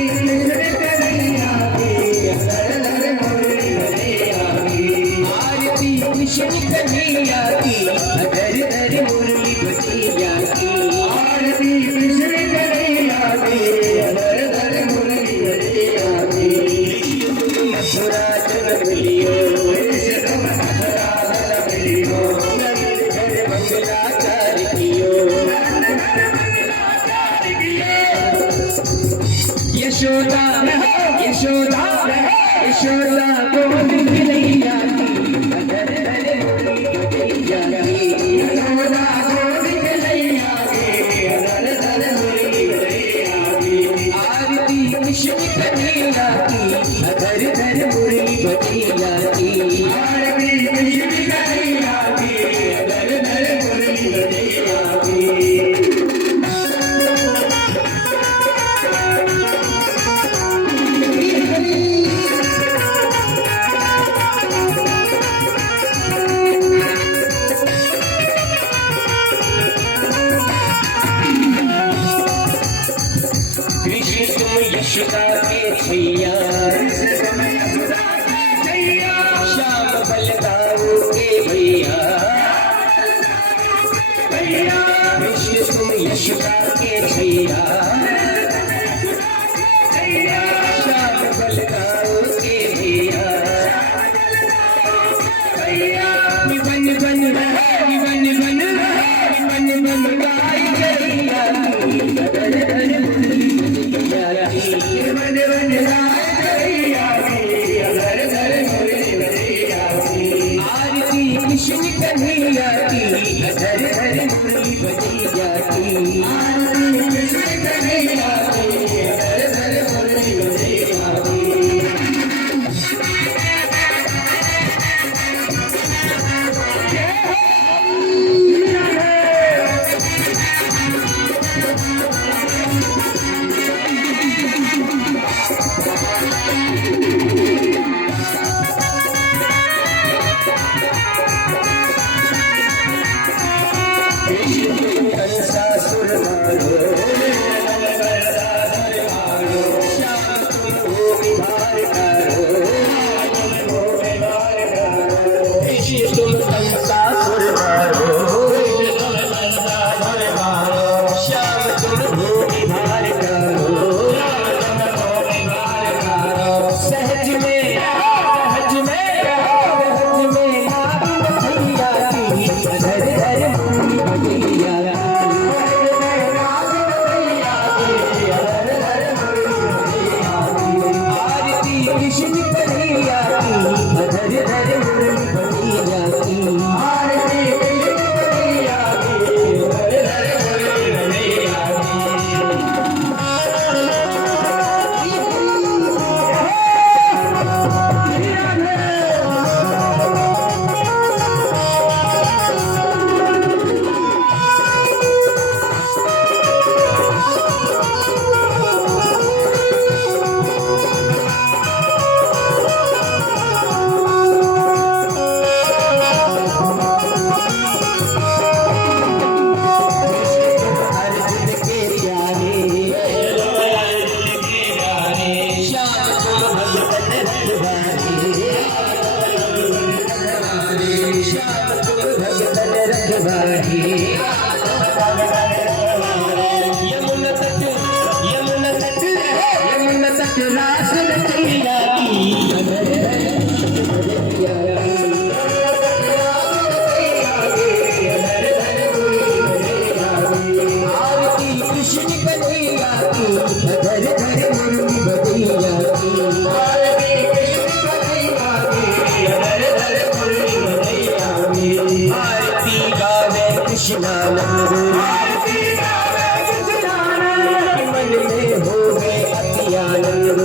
कृष्ण कन्हैया की, अधर धर मुरली बलिया की। आरती कृष्ण कन्हैया की, अधर धर मुरली बलिया की। मथुरा चल मिलियो, यशोदा यशोदा यशोदा गोद कन्हैया की, अधर धर मुरली बलिया की। यशोदा गोद कन्हैया की, अधर धर मुरली बलिया की। आरती कृष्ण कन्हैया की, अधर धर मुरली बलिया की। आरती कृष्ण कन्हैया की, अधर धर मुरली बलिया की। यशोदा के छैया, श्याम बलदाऊ के भैया। कृष्ण तुम यशोदा के छैया, श्याम बलदाऊ के भैया। बन बन बन बन बन बन गाय गैया की, अधर धर मुरली बलिया की। बन बन गाय गैया की, अधर धर मुरली बलिया की। आरती कृष्ण कन्हैया की, अधर धर मुरली बलिया की। आरती कृष्ण कन्हैया की, अधर धर मुरली बलिया की। कृष्ण तन रखवारी यमुना तट रास रचैया आरती कृष्ण कन्हैया की धर धर मुरली बजैया की आरती कृष्ण कन्हैया की धर धर मुरली बजैया की आरती गावे कृष्णानंद मन में हो गए अतियानंद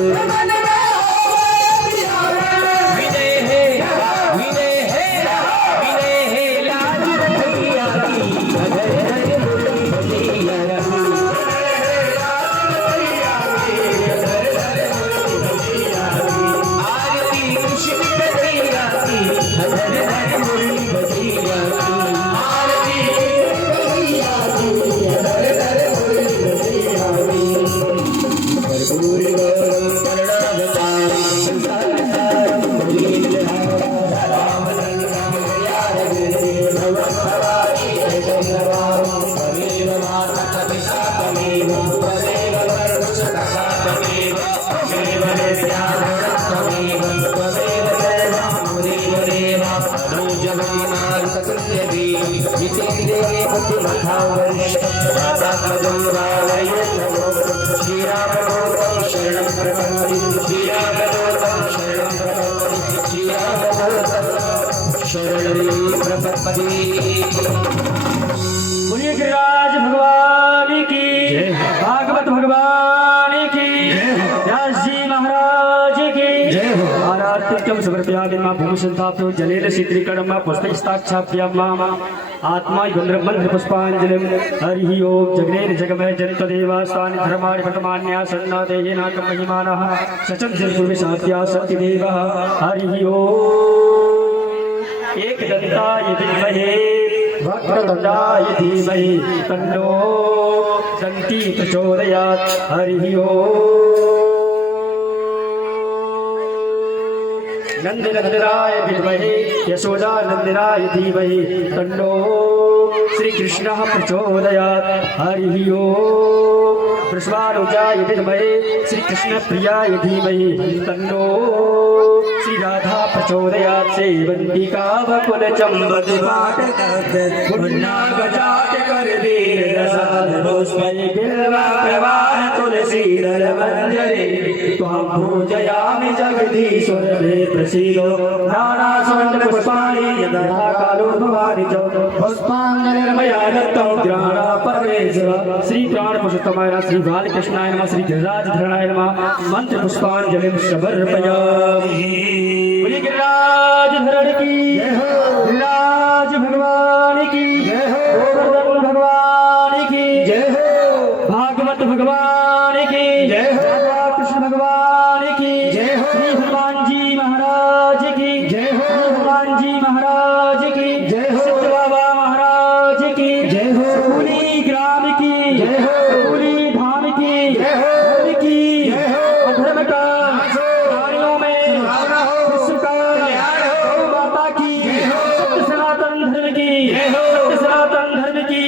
विनय है लाज रखैया की धर धर मुरली बजैया की आरती कृष्ण कन्हैया की धर धर मुरली बजैया की आरती कन्हैया की धर धर मुरली बजैया की कर्पूर गौरम करुणावतारम संसारसारम भुजगेन्द्रहारम रामचन्द्रमयारघुरे भवभवानी जगन्नवारं तमेव मातकपिशातमेव तमेव वर्णशतशातमेव तमेव नित्यानन्दत्वमेव त्वमेव सर्वं मुनिमुनेव अनुजगन्नाथकृत्यदेवी जितेन्द्रिये बुद्धिमतावर्षं वालयं नमो श्रीरामदूतं शरणं प्रपन्नि श्रीरामदूतं शरणं प्रपन्नि श्रीरामदूतं शरणं प्रपन्नि बोलिए गिरिराज भगवान की भागवत भगवान की व्यास जी महाराज की आरात्यम समर्पयामि मां भूमि संताप्तो जलेन शीतलीकरणं पुष्पैस्ताक्षाभ्यां मां आत्मा गन्धर्वमन्त्र पुष्पाञ्जलिं हरि ओम जगनेन जगमय जन्तदेवास्तानि धर्माणि पटमान्या सन्नादेयेनाकं महिमानः सचन्ति पूर्वे सात्या सत्यदेवः हरि ओम एकदन्ताय विद्महे वक्रतुण्डाय धीमहि तन्नो दन्ती प्रचोदयात् हरि ओम नंदनंदनाय विद्महे यशोदानंदनाय धीमहि तन्नो श्री कृष्णः प्रचोदयात् हरि ओम वृषभानुजाय विद्महे श्री कृष्ण प्रियाय धीमहि तन्नो श्री राधा प्रचोदयात् सेवन्तिका वकुल चंबक पुण्णागजात कर वीर रसाल पुष्पै बिल्वा प्रवाह तुलसीधर मंजरे त्वां पूजयामि जगदीश्वर मे प्रसीदो नाना सुगन्ध पुष्पाणि यदा कालो भवानि च पुष्पाञ्जलिर्मया दत्तं ग्राणा परमेश्वर श्री प्राण पुरुषोत्तमाय नमः श्री बालकृष्णाय नमः श्री गिरिराज धरणाय नमः मंत्र पुष्पाञ्जलिं समर्पयामि बोलिए गिरिराज धरण की गिरिराज भगवान की गोवर्धन भगवान की भागवत भगवान की राधा कृष्ण भगवान की श्री हनुमान जी महाराज की हनुमान जी महाराज की सिद्ध बाबा महाराज की पूरी ग्राम की पूरी धाम की धर्म की अधर्म का कार्यों में विश्व का गौ माता की सत्य सनातन धर्म की सत्य सनातन धर्म की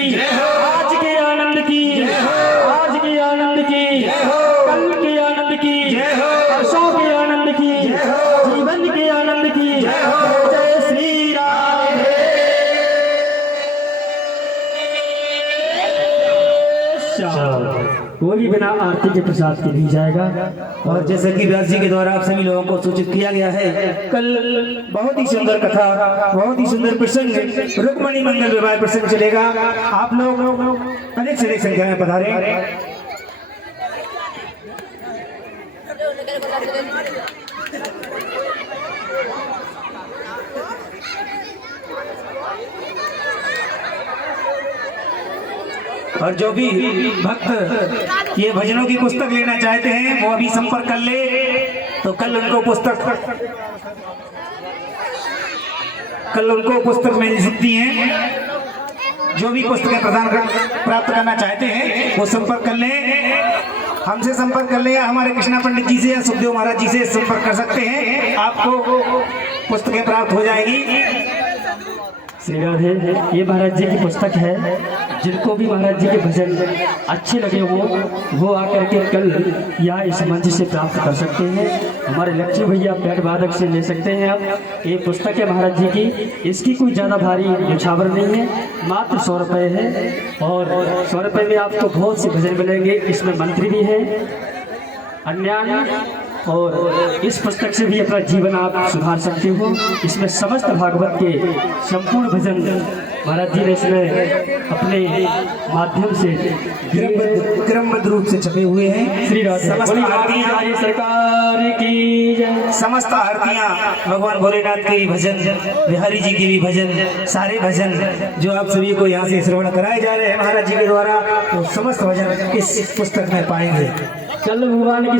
आज के आनंद की आज के आनंद की कल के आनंद की वर्षों के आनंद की जीवन के आनंद की जय श्री राम कोई भी बिना आरती के प्रसाद के नहीं जाएगा। और जैसे कि व्यास जी के द्वारा आप सभी लोगों को सूचित किया गया है, कल बहुत ही सुंदर कथा, बहुत ही सुंदर प्रसंग रुक्मणी मंगल विवाह प्रसंग चलेगा। आप लोग अधिक से अधिक संख्या में पधारें। और जो भी भक्त ये भजनों की पुस्तक लेना चाहते हैं वो अभी संपर्क कर ले, तो कल उनको पुस्तक मिल सकती हैं। जो भी पुस्तकें प्राप्त करना चाहते हैं वो संपर्क कर ले, हमसे संपर्क कर ले या हमारे कृष्णा पंडित जी से या सुखदेव महाराज जी से संपर्क कर सकते हैं। आपको पुस्तकें प्राप्त हो जाएगी। श्री राधे। ये महाराज जी की पुस्तक है। जिनको भी महाराज जी के भजन अच्छे लगे वो आकर के कल यहाँ इस मंच से प्राप्त कर सकते हैं। हमारे लक्ष्मी भैया पैट वादक से ले सकते हैं आप। ये पुस्तक है महाराज जी की। इसकी कोई ज़्यादा भारी निछावर नहीं है, मात्र 100 रुपये है। और 100 रुपये में आपको बहुत से भजन मिलेंगे। इसमें मंत्र भी है, अन्यान्य, और इस पुस्तक से भी अपना जीवन आप सुधार सकते हो। इसमें समस्त भागवत के संपूर्ण भजन महाराज जी ने इसमें अपने माध्यम से क्रमबद्ध रूप से छपे हुए हैं। श्री राधे। समस्त आरतियां सरकार की जय। समस्त आरतियां भगवान भोलेनाथ के भी भजन, बिहारी जी के भी भजन, सारे भजन जो आप सभी को यहाँ से श्रवण कराए जा रहे हैं महाराज जी के द्वारा, तो समस्त भजन इस पुस्तक में पाएंगे। कल भगवान की